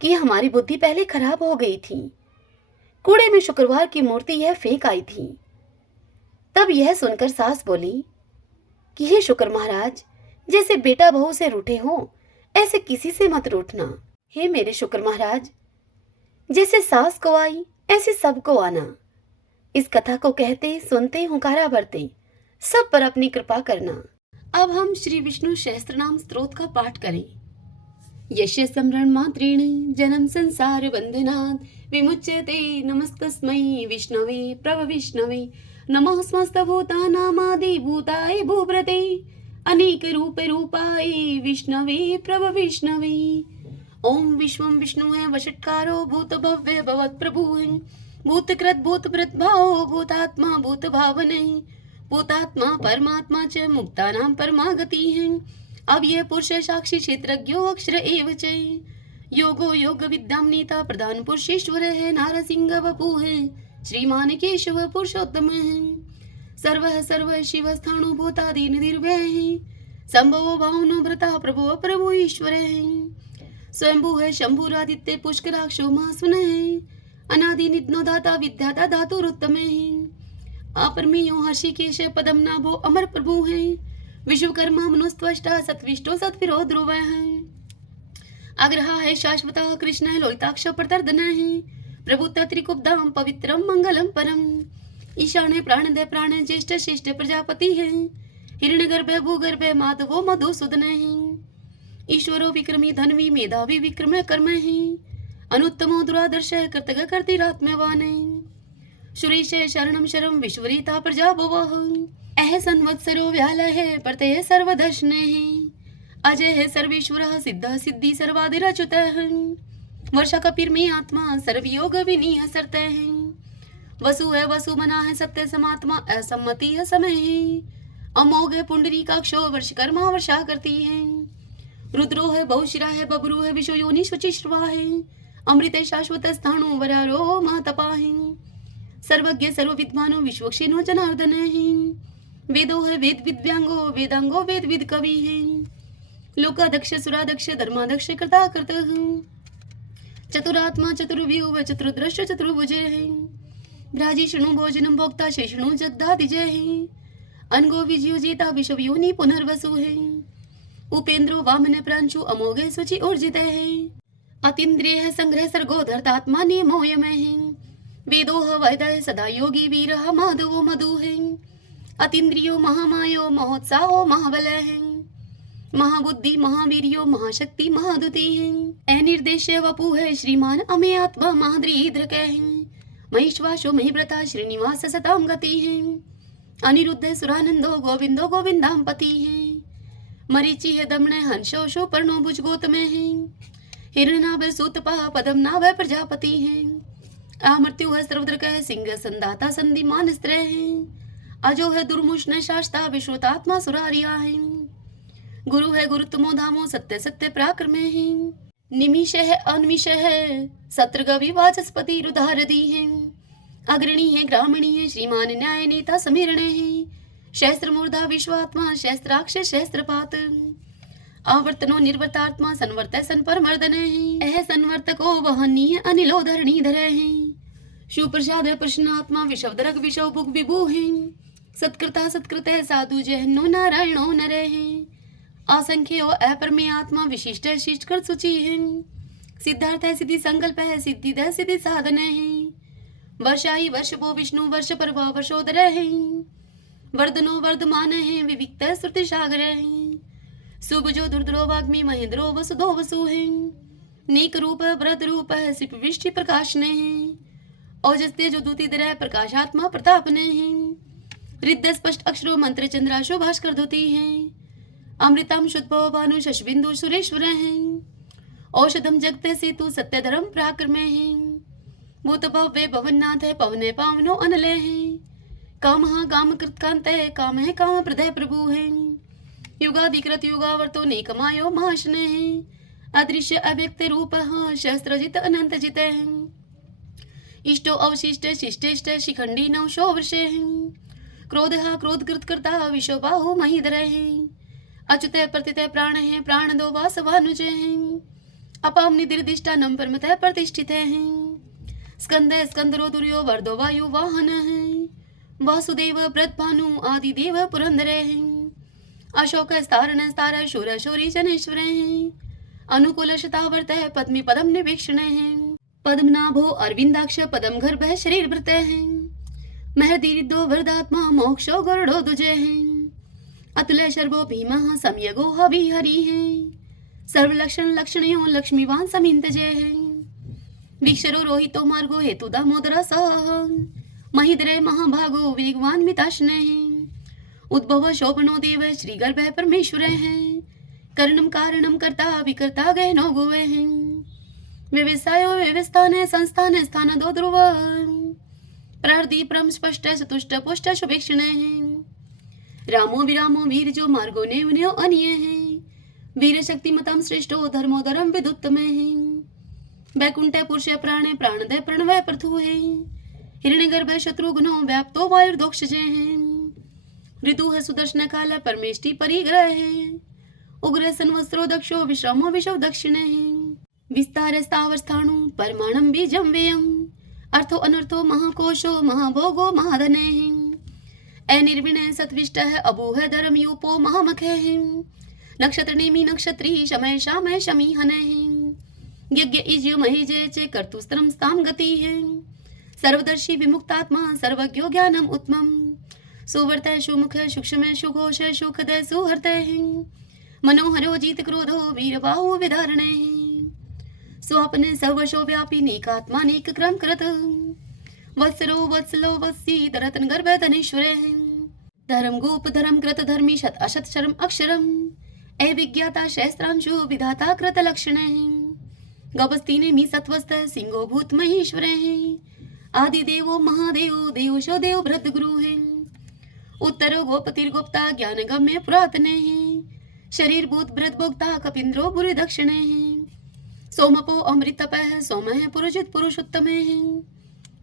कि हमारी बुद्धि पहले खराब हो गई थी, कूड़े में शुक्रवार की मूर्ति यह फेंक आई थी। तब यह सुनकर सास बोली कि हे शुक्र महाराज, जैसे बेटा बहू से रूठे हो ऐसे किसी से मत रूठना। हे मेरे शुक्र महाराज, जैसे सास को आई ऐसे सबको आना। इस कथा को कहते, सुनते, हुंकारा भरते सब पर अपनी कृपा करना। अब हम श्री विष्णु सहस्त्रनाम स्तोत्र का पाठ करें। यस्य स्मरण मात्रेण जन्म संसार बंधनात् विमुच्यते नमस्तस्मै विष्णवे प्रभविष्णवे नमः समस्तभूतानामादिभूताय भूभृते अनेक रूपे रूपाय विष्णवे प्रभविष्णवे। ओम विश्वं विष्णुः वषट्कारो भूतभव्य भवत्प्रभुः भूतकृत भूतभृत भावो भूतात्मा भूत भावने भूतात्मा परमात्मा च मुक्तानां परमागति है। अब यह पुरुष साक्षी क्षेत्रज्ञो अक्षर एव च योगो योग विद्याम नेता प्रधान पुरुषेश्वर है नारसिंह वपु है श्रीमान केशव पुरुषोत्तम है सर्व सर्व शिव स्थाणु भूतादि निर्भय है संभवो भावनो भ्रता प्रभु प्रभु ईश्वर है स्वयंभू है शंभुरादित्य पुष्कराक्षो महासुन है अनादि निधनो दाता विद्याता धातुरुत्तम है अपरमेयो हर्षिकेश पदम नाभो अमर प्रभु है विश्वकर्मा मनुस्त्वष्टा सत्विष्टो सत्विरो ध्रुव है आग्रह है शाश्वता कृष्ण है लोहिताक्ष प्रतर्दन है प्रभुत्व त्रिकुब्धाम पवित्रम मंगलम परम ईशान है प्राणदय प्राण ज्येष्ठ श्रेष्ठ प्रजापति है हिरण्यगर्भ भूगर्भ माधवो मधुसूदन है ईश्वरो विक्रमी धनवी मेधावी विक्रम कर्म है अनुत्तमो दुरादर्श कृतग कर्तिरात्म्यवान है सुरेश शरणम शरम विश्वरीता प्रजा भवः अह संवत्सरो व्याल है प्रत्यय सर्वदर्शन है अजय है सर्वेश्वर सिद्ध सिद्धि सर्वादिरच्युत है वर्षा कपिर में आत्मा सर्वयोग विनीय सरत है वसु है वसु मना है सत्य समात्मा असम्मति है समय है अमोघ है पुंडरी काक्षो वर्षकर्मा वर्षा करती है रुद्रो है बहुशिरा है बबरू है विश्व योनि शुचिश्रवा है अमृत है शाश्वत स्थाणु वरारो महातपा है सर्वज्ञ सर्वविद्वानो विश्वक्षेनो जनार्दन है वेदो है वेद विद्यांगो वेदांगो वेद विद कवि है लोकादक्ष सुरादक्ष धर्मादक्ष कृता कृत चतुरात्मा चतुर्व्यूह चतुर्दृश्य चतुर्भुज है भ्राजी शृणु भोजनम भोक्ता शेषणु जगदादिजय है अनगो विजयो जेता विश्व योनि पुनर्वसु है उपेंद्रो वामन प्रांशु अमोघ सुचि ऊर्जित है अतीन्द्रिय है संग्रह सर्गो धर्तात्मा नियमोयम है वेदो वैद सदा योगी वीर माधवो मधु है अतीन्द्रियो महामायो महोत्साहो महाबल है महाबुद्धि महावीर्यो महाशक्ति महादुति है अनिर्देश्य वपु है श्रीमान अमे आत्मा महाद्रीद्रक है महिश्वासो महिव्रता श्रीनिवास सताम गति है अनिरुद्ध सुरानंदो गोविंदो गोविंदाम पति है मरीचि है दमन हंसो शो पर्णो भुज गोतम है हिरणाभ सूतपा पदम नाभ प्रजापति है अमृत्यु है सर्वद्रक है सिंह संदाता संधिमान स्त्र है अजो है दुर्मुष्ण शास्ता विश्वतात्मा सुरारिया है गुरु है गुरुत्तमो धामो सत्य सत्य पराक्रम है निमिष है अनिमिष है सत्रगवि वाचस्पति रुधारदी है अग्रणी है ग्रामणी है श्रीमान न्याय नेता समीरण है शस्त्र मूर्धा विश्वात्मा शस्त्राक्ष शस्त्रपात आवर्तनो निर्वर्तात्मा संवर्त सन पर मर्दन है यह संवर्तको वहनीय अनिलो धरणीधर है सुप्रसाद प्रश्नात्मा विषवदरक विषव भुग विभु है सत्कृता सत्कृत साधु जहनो नारायणो नर है असंख्यो अपरमे आत्मा विशिष्ट शिष्ट कर सूची है सिद्धार्थ है सिद्धि संकल्प है सिद्धि दय सिद्धि साधन है वर्षाई वर्ष भो विष्णु वर्ष पर वर्षोदर है वर्धनो वर्धमान है विविक्त श्रुति सागर है सुभजो दुर्द्रो वाग्मी महेंद्रो वसुधो वसु है नेक रूप व्रत रूप है सिप विष्टि प्रकाशन है ओजस्ते जो दूती दर प्रकाशात्मा प्रताप ने है रिद्ध स्पष्ट अक्षरो मंत्र चंद्राशो भास्कर धोती है अमृतम शुद्ध भानु शशबिंदु सुरेश्वर है औषधम जगत सेतु सत्य धर्म पराक्रम है भूत भव्य भवननाथ है पवन पावनो अनल है काम काम कृतकांत है काम प्रदय प्रभु है युगाधिकृत युगावर्तो नेकमायो महाशन है अदृश्य अव्यक्त रूप शस्त्रजित अनंत जित है इष्टो अवशिष्ट शिष्टेष्ट शिखंडी नवशो वर्ष है क्रोध क्रोध कृत करता विश्वबाहु महीधर है अच्युत प्रतित प्राण है प्राण दो वासवानुज है अपाम निदिर्दिष्टा नम परमत प्रतिष्ठित है स्कंद स्कंदरो दुर्यो वर्दो वायु वाहन है वासुदेव व्रत भानु आदि देव पुरंदर है अशोक स्तारण स्तार शूर शौरी जनेश्वर है अनुकूल शतावर्त है पद्मी पदम निवेक्षण है पद्मनाभो अरविंदाक्ष पदम गर्भ शरीर भृते हैं। महदीरिदो वरदात्मा मोक्षो गरुड़ो दुजे हैं। अतुल्य शर्वो भीमः समयगो हवि हरि हैं। सर्वलक्षण लक्षणयो लक्ष्मीवान समिंत जय हैं। विक्षरो रोहितो मार्गो हेतु दामोदर सह। महिद्रे महाभागो वेगवान मिताशने हैं। उद्भव शोभनो देव श्री गर्भ परमेश्वर हैं। करणम कारणम कर्ता विकर्ता गहनो गोवे हैं। व्यवसायो व्यवस्थाने संस्थाने स्थान दो ध्रुव। प्रहरदीप्रम स्पष्ट सतुष्ट पुष्ट शुभेक्षण हैं। रामो विरामो वीर जो मार्गो ने उन्हें अनिय हैं। वीर शक्ति मतम श्रेष्ठो धर्मोदरम विदुत्तम हैं। वैकुंठ पुरुष प्राणे प्राणदय प्रणवय प्रथु हैं। हिरण्यगर्भ शत्रुघ्नो व्याप्तो वायुर्दोक्ष जय हैं। ऋतु है सुदर्शन काल परमेष्टि परिग्रह है। उग्र संवत्सरो दक्षो विश्रामो विशव दक्षिणे हैं। विस्तार स्थावर स्थाणु परमाणम बीजम व्ययम। अर्थो अनर्थो महाकोशो महाभोगो महाधने हैं। अनिर्विणय सत्विष्ट है अबूह धर्म यूपो महामखे हैं। नक्षत्र नेमी नक्षत्री शमय शामय शमी हने हैं। यज्ञ इज्य महेजे चे कर्तुस्त्रम स्ताम गति है। सर्वदर्शी विमुक्तात्मा सर्वज्ञो ज्ञानम उत्तमम। सुवर्त सुमुख सूक्ष्म सुघोष सुखदय सुहृत हैं। मनोहरो जीत क्रोधो वीरबाहु विधारणे हैं। स्वप्ने सर्वशो व्यापी नीकात्मा नीक क्रम कृत। वत्सरो वत्सलो वत्सी रतन गर्भ धनेश्वर हैं। धर्म गोप धर्म कृत धर्मी शत अशत शर्म अक्षरम। अविज्ञाता शस्त्रांशु विधाता कृत लक्षण हैं। गपस्तीने मी सत्वस्त सिंहो भूत महेश्वर हैं। आदि देवो महादेव देवशो देव भृत गुरु हैं। उत्तरो गोपतिर्गोप्ता ज्ञान गम्य पुरातने हैं। शरीर भूत भृत भोक्ता कपिंद्रो बुरी दक्षिणे हैं। सोमपो अमृत तपः सोमः पुरुषित पुरुषोत्तम हैं।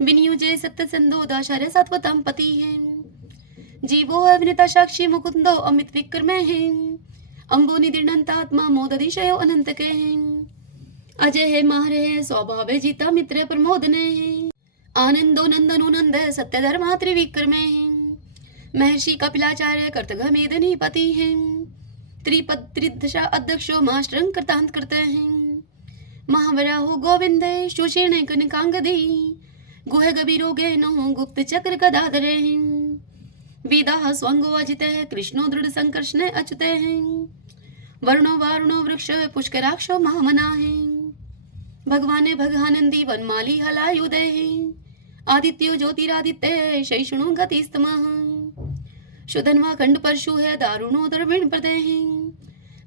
विनियुजे सत्य संदो दाशर्य सत्वतम पति हैं। जीवो अविनिता साक्षी मुकुंदो अमित विक्रम हैं। अम्बो निदिर्णंतात्मा मोदधिशयो अनंत के हैं। अजय है मारे है स्वभाव जीता मित्र प्रमोदने हैं। आनंदो नंदनो नंद सत्य धर्मा त्रिविक्रम हैं। महर्षि कपिलाचार्य कर्तघ मेदनी पति हैं। त्रिपद त्रिदशा अध्यक्षो मास्टरं कृतांत करते हैं। महावराहो गोविंदे सुषेणे कनकांगदी। गुह गभीरो गहनो गुप्त चक्र गदाधरे हैं। वेदाः स्वंगो अजितः कृष्णो दृढ़ संकर्षण अच्युते हैं। वर्णो वारुणो वृक्ष पुष्कराक्षो महामना हैं। भगवाने भगानंदी वनमाली हलायुदे हैं। आदित्यो ज्योतिरादित्य शैषणो गतिस्तमः। शुधन्वा खंड परशु है दारुणो दर्विण प्रदय हैं।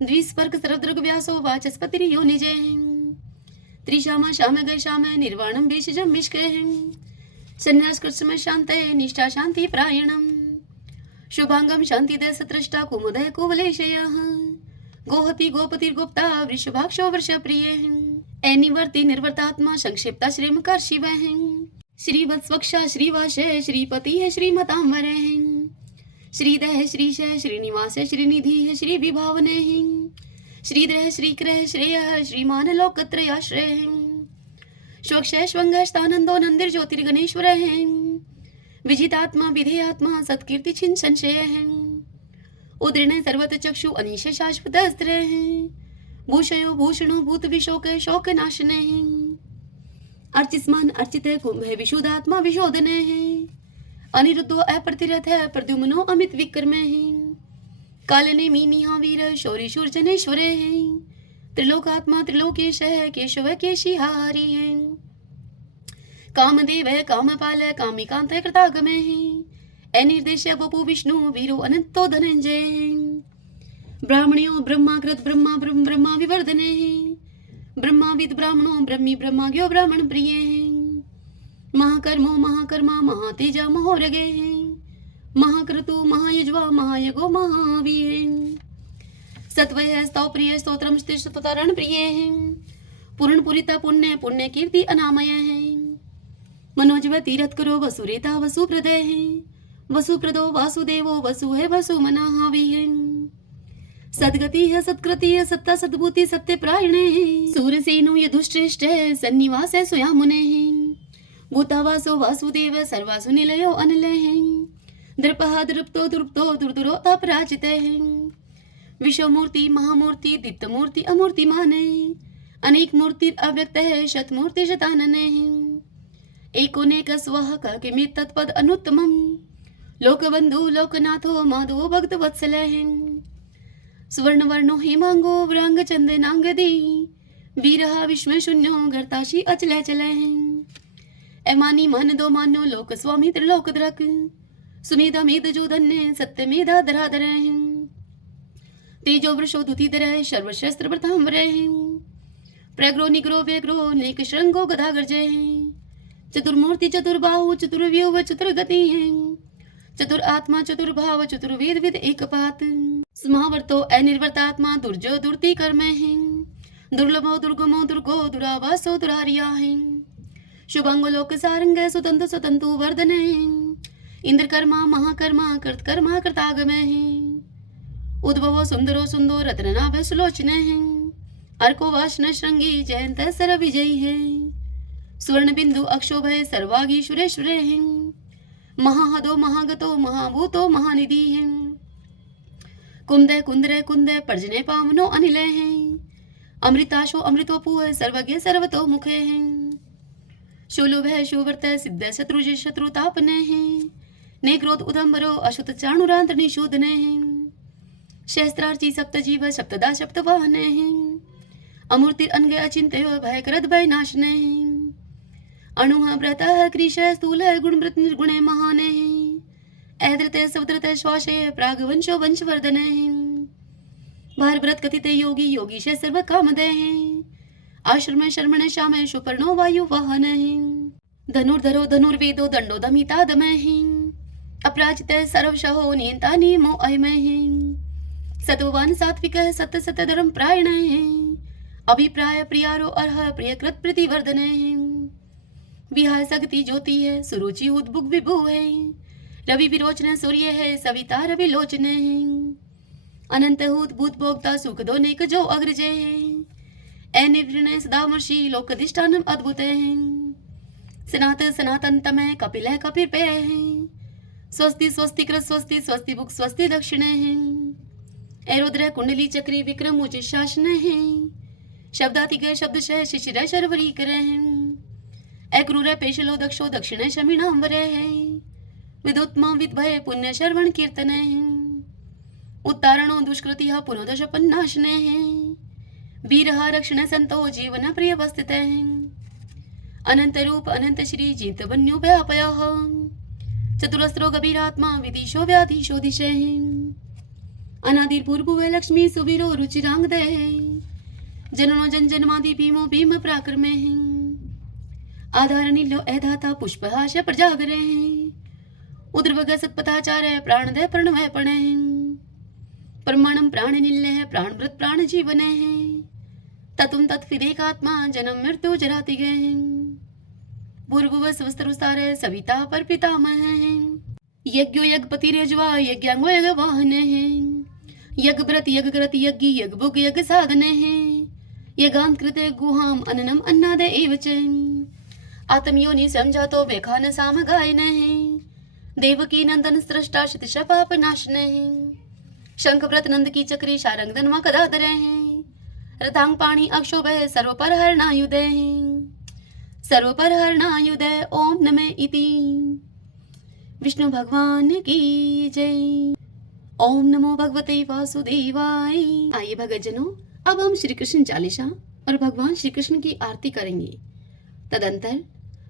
द्विस्पर्क सरदृग व्यासो वाचस्पतिर्यो निजय हैं। त्रिशामा शाम गए शाम निर्वाणम बीजम मिष्के हैं। संन्यास कृष्ण शांत निष्ठा शांति प्रायणम। शुभांगम शांति दय सत्रष्टा कुमुदय कुवलेशयः। गोहति गोपति गोप्ता वृषभाक्षो वर्ष प्रिय हैं। अनिवर्ति निर्वर्तात्मा संक्षिप्ता श्रीमकर शिव हैं। श्रीवत्स्वक्षा श्रीवाशय श्रीपति है श्रीमतांबर हैं। श्रीदय श्रीश श्रीनिवास श्रीनिधि है श्री विभावने हैं। श्रीधर श्रीक्रह श्रेय श्रीमान लोकत्रयाश्रय हैं। स्वक्षय स्वंग स्थानंदो नंदिर ज्योतिर्गणेश्वर हैं। विजितात्मा विधेयात्मा सत्कीर्ति छिन संशय हैं। उदृण सर्वत चक्षु अनिश शाश्वत अस्त्र हैं। भूषयो भूषणो भूत विशोक शोक नाशने हैं। अर्चिस्मान अर्चित कुंभ विशुद्धात्मा विशोधने हैं। अनिरुद्धो अप्रतिरथ प्रद्युम्नो अमित विक्रम हैं। कालने मीनिहा वीर शौरी शूर जनेश्वरे हैं। त्रिलोकात्मा त्रिलोकेश केशव केशिहारी हैं। कामदेव कामपाल कामिकांत कृतागमे हैं। अनिर्देश वपु विष्णु वीरो अनंतो धनंजय हैं। ब्राह्मणियों ब्रह्माकृत ब्रह्मा ब्रह्म ब्रह्मा विवर्धने हैं। ब्रह्माविद ब्राह्मणो ब्रह्मी ब्रह्माज्ञो ब्राह्मण प्रिय हैं। महाकर्मो महाकर्मा महातेजा महोरगे हैं। महाक्रतु महायज्वा महायगो महावीर। सत्वय स्तव प्रिय स्तोत्रम स्तुतरण प्रिय हैं। पूर्ण पुरिता पुण्य पुण्य कीर्ति अनामय हैं। मनोजव तीरथ करो वसुरेता वसु प्रदय हैं। वसु प्रदो वासुदेवो वसु है वसु मनाहावी है। सदगति है सत्कृति है सत्ता सद्भूति सत्य प्रायणे हैं। सूरसेनो यदुश्रेष्ठ है सन्निवास है स्वयामुने हैं। भूतावासो वासुदेव सर्वासु निलयो अनिलय हैं। दृपः दृप्तो दृप्तो दुर्दुरो अपराजित हैं। विश्वमूर्ति महामूर्ति दीप्तमूर्ति अमूर्तिमान है। अनेक मूर्ति अव्यक्त है शतमूर्ति शतानन एकोनेक स्वः किमि तत्पद अनुत्तमम् लोकबंधु लोकनाथो माधो भक्त वत्सल सुवर्ण वर्णो हेमांगो व्रांग चंदनांगदी वीरहा विश्व शून्यो गर्ताशी अचल चल एमानी मन दो मानो लोक स्वामी त्रिलोक द्रक सुमेधा मेद जो धन्य सत्य मेधा धराधर तेजो वृषो दुतिधर सर्वशस्त्र प्रथाम्बर प्रग्रो निग्रो व्यग्रो नेक श्रृंगो गदा गर्जय चतुर्मूर्ति चतुर्बाहु चतुर्व्यूह चतुर्गति चतुर आत्मा चतुर्भाव चतुर्वेद विद एक पात समावर्तो अनिर्वर्तात्मा दुर्जो दुर्ति कर्म है दुर्लभो दुर्गमो दुर्गो दुरावासो दुरारिया है शुभांगो लोक सारंग सुतंतु सुतंतु वर्धन इंद्र कर्मा महाकर्मा कर्तकर्मा कर्तागम है उद्भवो सुंदरो सुंदो रत्ननाभ सुलोचन है अर्को वाशन श्रृंगी जयंत सर विजयी है स्वर्ण बिंदु अक्षोभ सर्वागी सुरेश्वर है महाहदो महागतो महाभूतो महानिधि है कुंदय कुंदर कुंदय पर्जने पावनो अनिल है अमृताशो अमृतोपु है सर्वज्ञ सर्वतो मुखे है शूलुभ है शुवर्त सिद्ध शत्रुज शत्रुतापने है ने क्रोध उदम्बरो अशुत चाणुरांत निशोधने है शस्त्रार्ची सप्त जीव सप्तदा सप्त वाहने है अमूर्ति अनगे अचिंत्य भय करद भय नाशने है अणुः व्रतः कृशः स्थूलः गुणवृत निर्गुणे महाने ऐद्रते सवद्रते श्वासे प्रागवंशो वंशवर्धने भारव्रत कथिते योगी योगीश सर्व कामदे आश्रम शर्मण श्याम सुपर्णो वायु वाहन धनुर्धरो धनुर्वेदो दंडो दमिता दमे अपराजित सर्वशहो नियंता नियमो अयमय सत्ववान सात्विक सत्य सत्य धर्म प्रायण अभिप्राय प्रियारो अर्ह प्रियकृत प्रतिवर्धन विहाय सगति ज्योति है सुरुचि उद्भुग विभु है रवि विरोचन सूर्य है सविता रवि लोचन है अनंत हूत भूत भोक्ता सुख दो नेक जो अग्रज है निवृण सदामर्षि लोकधिष्ठानम अद्भुत है सनात सनातन तमय कपिल है कपिर पे है स्वस्ति स्वस्ति कृत स्वस्ति स्वस्ति भुक स्वस्ति दक्षिण है रुद्र कुंडली चक्री विक्रम उचित शासन है शब्दातिक शब्द शिशिर शर्वरी करे क्रूर पेशलो दक्षो दक्षिण शमीणांबर है विदुत्मा विद्भय पुण्य श्रवण कीर्तन उत्तारणो दुष्कृति पुनोदश पन्नाशन वीर रक्षण संतो जीवन प्रिय वस्थित अनंत रूप अनंत श्री जीत वन्यो व्यापय चतुरस्रो गभीरात्मा विदिशो व्याधीशो दिशे अनादिर्पूर्व लक्ष्मी सुवीरो रुचिरांग जननो जन जन्मादि भीमो भीम पराक्रमे आधार नीलो ऐधाता पुष्पहास प्रजागर उद्रवग सत्पथाचार प्राणदय प्रणवय पण परमाणम प्राण निल्य प्राणव्रत प्राण जीवन ततुम तत्विदेकात्मा जन्म मृत्यु जराति गए भूर्भुव स्वस्तरुस्तार सविता पर पितामह यज्ञो यज्ञपति रेजवा यज्ञांगो यज्ञ वाहन यज्ञ व्रत यज्ञ ग्रत यज्ञ यज्ञ भुग यज्ञ साधन यज्ञांकृत गुहाम अन्नम अन्नाद एवच आत्मयोनि समझातो बेखान साम गायन देवकी नंदन सृष्टा शतश पाप नाशन शंख व्रत नंद की चक्री शारंग धनवा कदाधर रथांग पाणी अक्षोभ सर्व पर हरणायुधय सर्व पर हरणायुधय ओम नमः इति विष्णु भगवान की जय। ओम नमो भगवते वासुदेवाय। आइए भगतजनों, अब हम श्री कृष्ण चालीसा और भगवान श्री कृष्ण की आरती करेंगे। तदंतर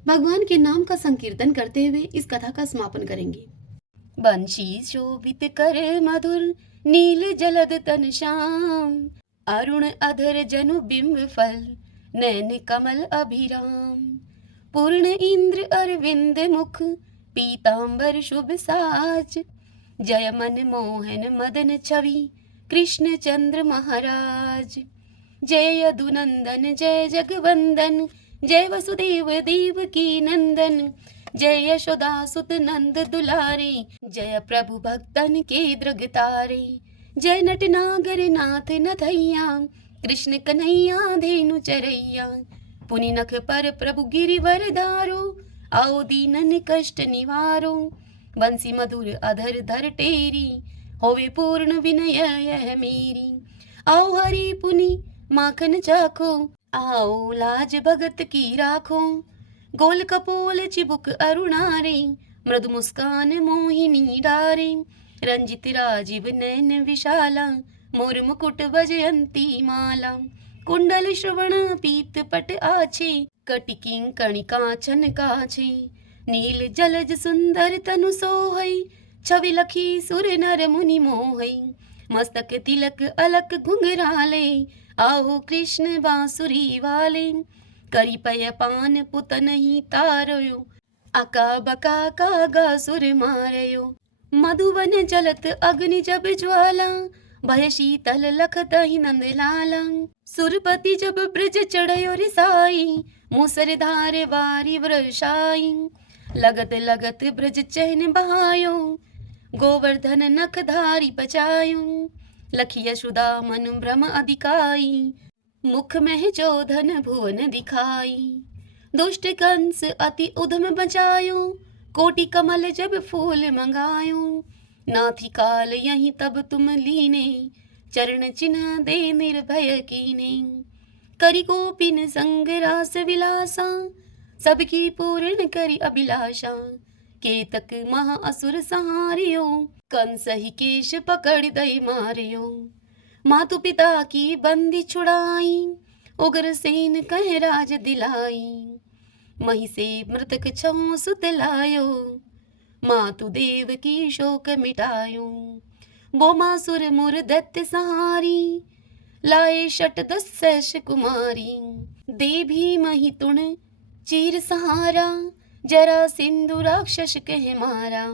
भगवान के नाम का संकीर्तन करते हुए इस कथा का समापन करेंगे। बंशी शोभित कर मधुर नील जलद तन श्याम अरुण अधर जनु बिंब फल नैन कमल अभिराम पूर्ण इंद्र अरविंद मुख पीतांबर शुभ साज जय मन मोहन मदन छवि कृष्ण चंद्र महाराज जय यदुनंदन जय जगवंदन जय वसुदेव देव की नंदन जय यशोदा सुत नंद दुलारे जय प्रभु भक्तन के दृगतारे जय नट नागर नाथ नथैया कृष्ण कन्हैया धेनु चरैया पुनि नख पर प्रभु गिरिवर धारो आओ दीनन कष्ट निवारो बंसी मधुर अधर धर टेरी होवे पूर्ण विनय यह मेरी आओ हरि पुनि माखन चाखो आओ लाज भगत की राखो, गोल कपोल चिबुक अरुणारे, मृदु मुस्कान मोहिनी डारे, रंजित राजीव नयन विशाला, मोर मुकुट बजयंती माला, कुंडल श्रवण पीत पट आछे, कटिकिं कणिका छन काछे, नील जलज सुंदर तनु सोहै, छवि लखी सुर नर मुनि मोहै, मस्तक तिलक अलक घुंघराले, आओ कृष्ण बांसुरी वाले, करी पय पान पुतन ही तारयो, अका बका कागा सुर मारयो, मधुवन जलत अग्नि जब ज्वाला, भय शीतल लखत ही नंद लाला, सुरपति जब ब्रज चढ़यो रिसाई, मूसर धार वारी वृषाई, लगत लगत ब्रज चहन बहायो, गोवर्धन नख धारी पचायो, लखी यशोदा मन भ्रम अधिकाई, मुख में जोधन भुवन दिखाई, दुष्ट कंस अति उधम बचायो, कोटि कमल जब फूल मंगायो, नाथी काल यहीं तब तुम लीने, चरण चिन्ह दे निर्भय कीने, करी गोपिन संग रास विलासा, सबकी पूर्ण करी अभिलाषा, केतक महा असुर सहारियो, कंस ही केश पकड़ दई मारियो, मातु पिता की बंदी छुड़ाई, उग्र सेन कह राज दिलाई, मही से मृतक छऊ सुत लायो, मातु देव की शोक मिटायो, बोमासुर मुर दैत्य सहारी, लाए शट दस कुमारी, दे भी मही तुण चीर सहारा, जरा सिंधु राक्षस कह मारा,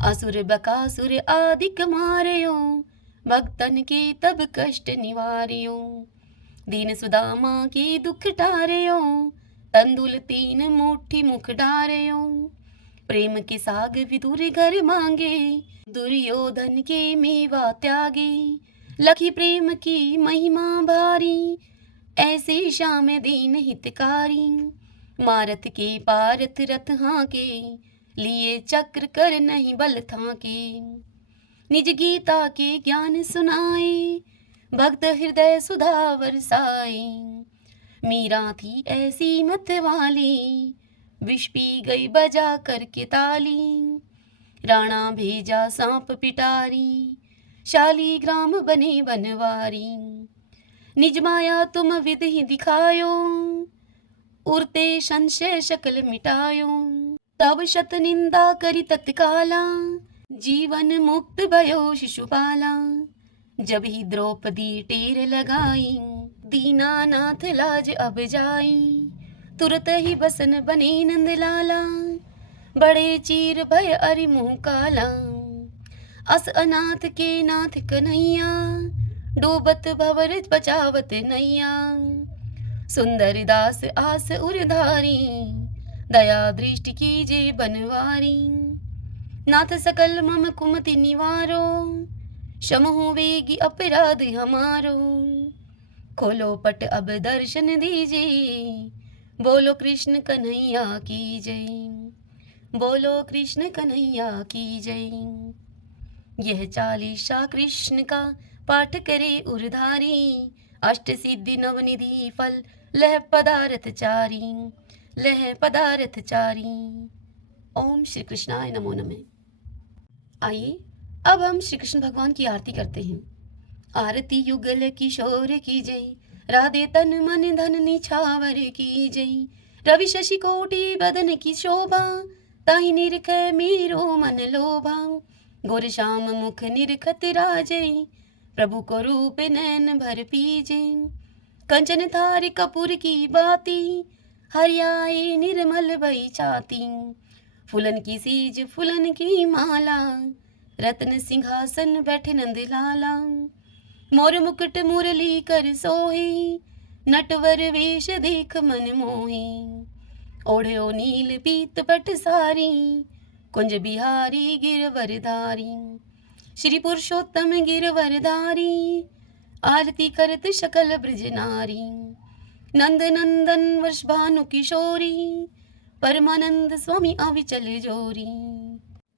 असुर बकासुर आदिक मारयो, भक्तन के तब कष्ट निवार्यो, दीन सुदामा के दुख टारयो, तंदुल तीन मुट्ठी मुख डारयो, प्रेम के साग विदुर घर मांगे, दुर्योधन के मेवा त्यागे, लखी प्रेम की महिमा भारी, ऐसे श्याम दीन हितकारी, मारत के पारथ रथ हाके, लिए चक्र कर नहीं बल थाके, निज गीता के ज्ञान सुनाए, भक्त हृदय सुधा बरसाए, मीरा थी ऐसी मत वाली, विष पी गई बजा करके ताली, राणा भेजा सांप पिटारी, शाली ग्राम बने बनवारी, निज माया तुम विध ही दिखायो, उरते संशय शकल मिटायो, तब शत निंदा करी तत्काला, जीवन मुक्त भयो शिशुपाला, जब ही द्रौपदी टेर लगाई, दीनानाथ लाज अब जाई, तुरत ही बसन बने नंद लाला, बड़े चीर भय अरि मुँह काला, अस अनाथ के नाथ कन्हैया, डूबत भवर बचावत नैया, सुंदर दास आस उरधारी, दया दृष्टि कीजे बनवारी, नाथ सकल मम कुमति निवारो, क्षमहु वेगी अपराध हमारो, खोलो पट अब दर्शन दीजिए, बोलो कृष्ण कन्हैया की जय, बोलो कृष्ण कन्हैया की जय। यह चालीसा कृष्ण का पाठ करे उरधारी, अष्ट सिद्धि नवनिधि फल लह पदार्थ चारी, लह पदार्थ चारी। ओम श्री कृष्णाय नमो नमः। आइए अब हम श्री कृष्ण भगवान की आरती करते हैं। आरती युगल किशोर की जय, राधे तन मन धन निछावर की जय, रवि शशि कोटि बदन की शोभा, ताहि निरख मेरो मन लोभा, गोर श्याम मुख निरखत राजय, प्रभु को रूप नैन भर पीजे, कंचन थार कपूर की बाती, हरियाए निर्मल भई छाती, फूलन की सीज फूलन की माला, रत्न सिंहासन बैठे नंद लाला, मोर मुकुट मुरली कर सोहे, नटवर वेश देख मन मोहे, ओढ़ो नील पीत पट सारी, कुंज बिहारी गिरवरधारी, श्री पुरुषोत्तम गिरवरधारी, आरती करत सकल ब्रज नारी, नंद नंदन वर्ष भानु किशोरी, परमानंद स्वामी अविचल जोरी।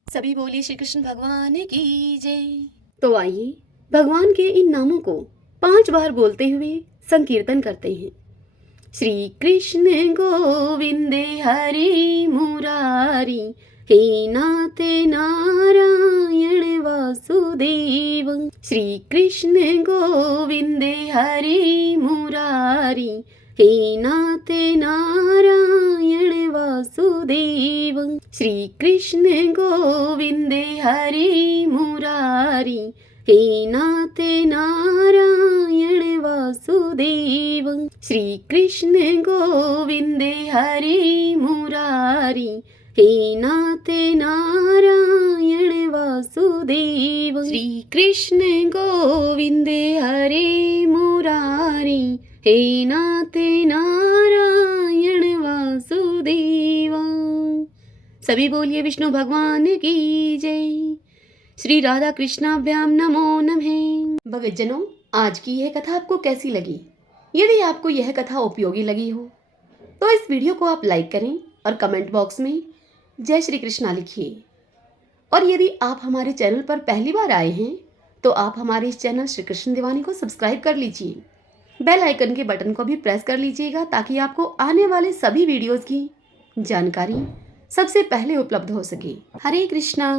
सभी बोलिए श्री कृष्ण भगवान की जय। तो आइए भगवान के इन नामों को 5 बार बोलते हुए संकीर्तन करते हैं। श्री कृष्ण गोविंद हरि मुरारी, हे नाथ नारायण वासुदेव। श्री कृष्ण गोविंद हरि मुरारी, हे नाथ नारायण वासुदेव। श्री कृष्ण गोविंद हरि मुरारी, हे नाथ नारायण वासुदेव। श्री कृष्ण गोविंद हरि मुरारी, हे नाथ नारायण वासुदेव। श्री कृष्ण गोविंद हरि मुरारी, हे नाथ नारायण वासुदेव। सभी बोलिए विष्णु भगवान की जय। श्री राधा कृष्णाभ्याम नमो नमः। भक्तजनों, आज की यह कथा आपको कैसी लगी? यदि आपको यह कथा उपयोगी लगी हो तो इस वीडियो को आप लाइक करें और कमेंट बॉक्स में जय श्री कृष्णा लिखिए। और यदि आप हमारे चैनल पर पहली बार आए हैं तो आप हमारे इस चैनल श्री कृष्ण दीवानी को सब्सक्राइब कर लीजिए। बेल आइकन के बटन को भी प्रेस कर लीजिएगा ताकि आपको आने वाले सभी वीडियोस की जानकारी सबसे पहले उपलब्ध हो सके। हरे कृष्णा।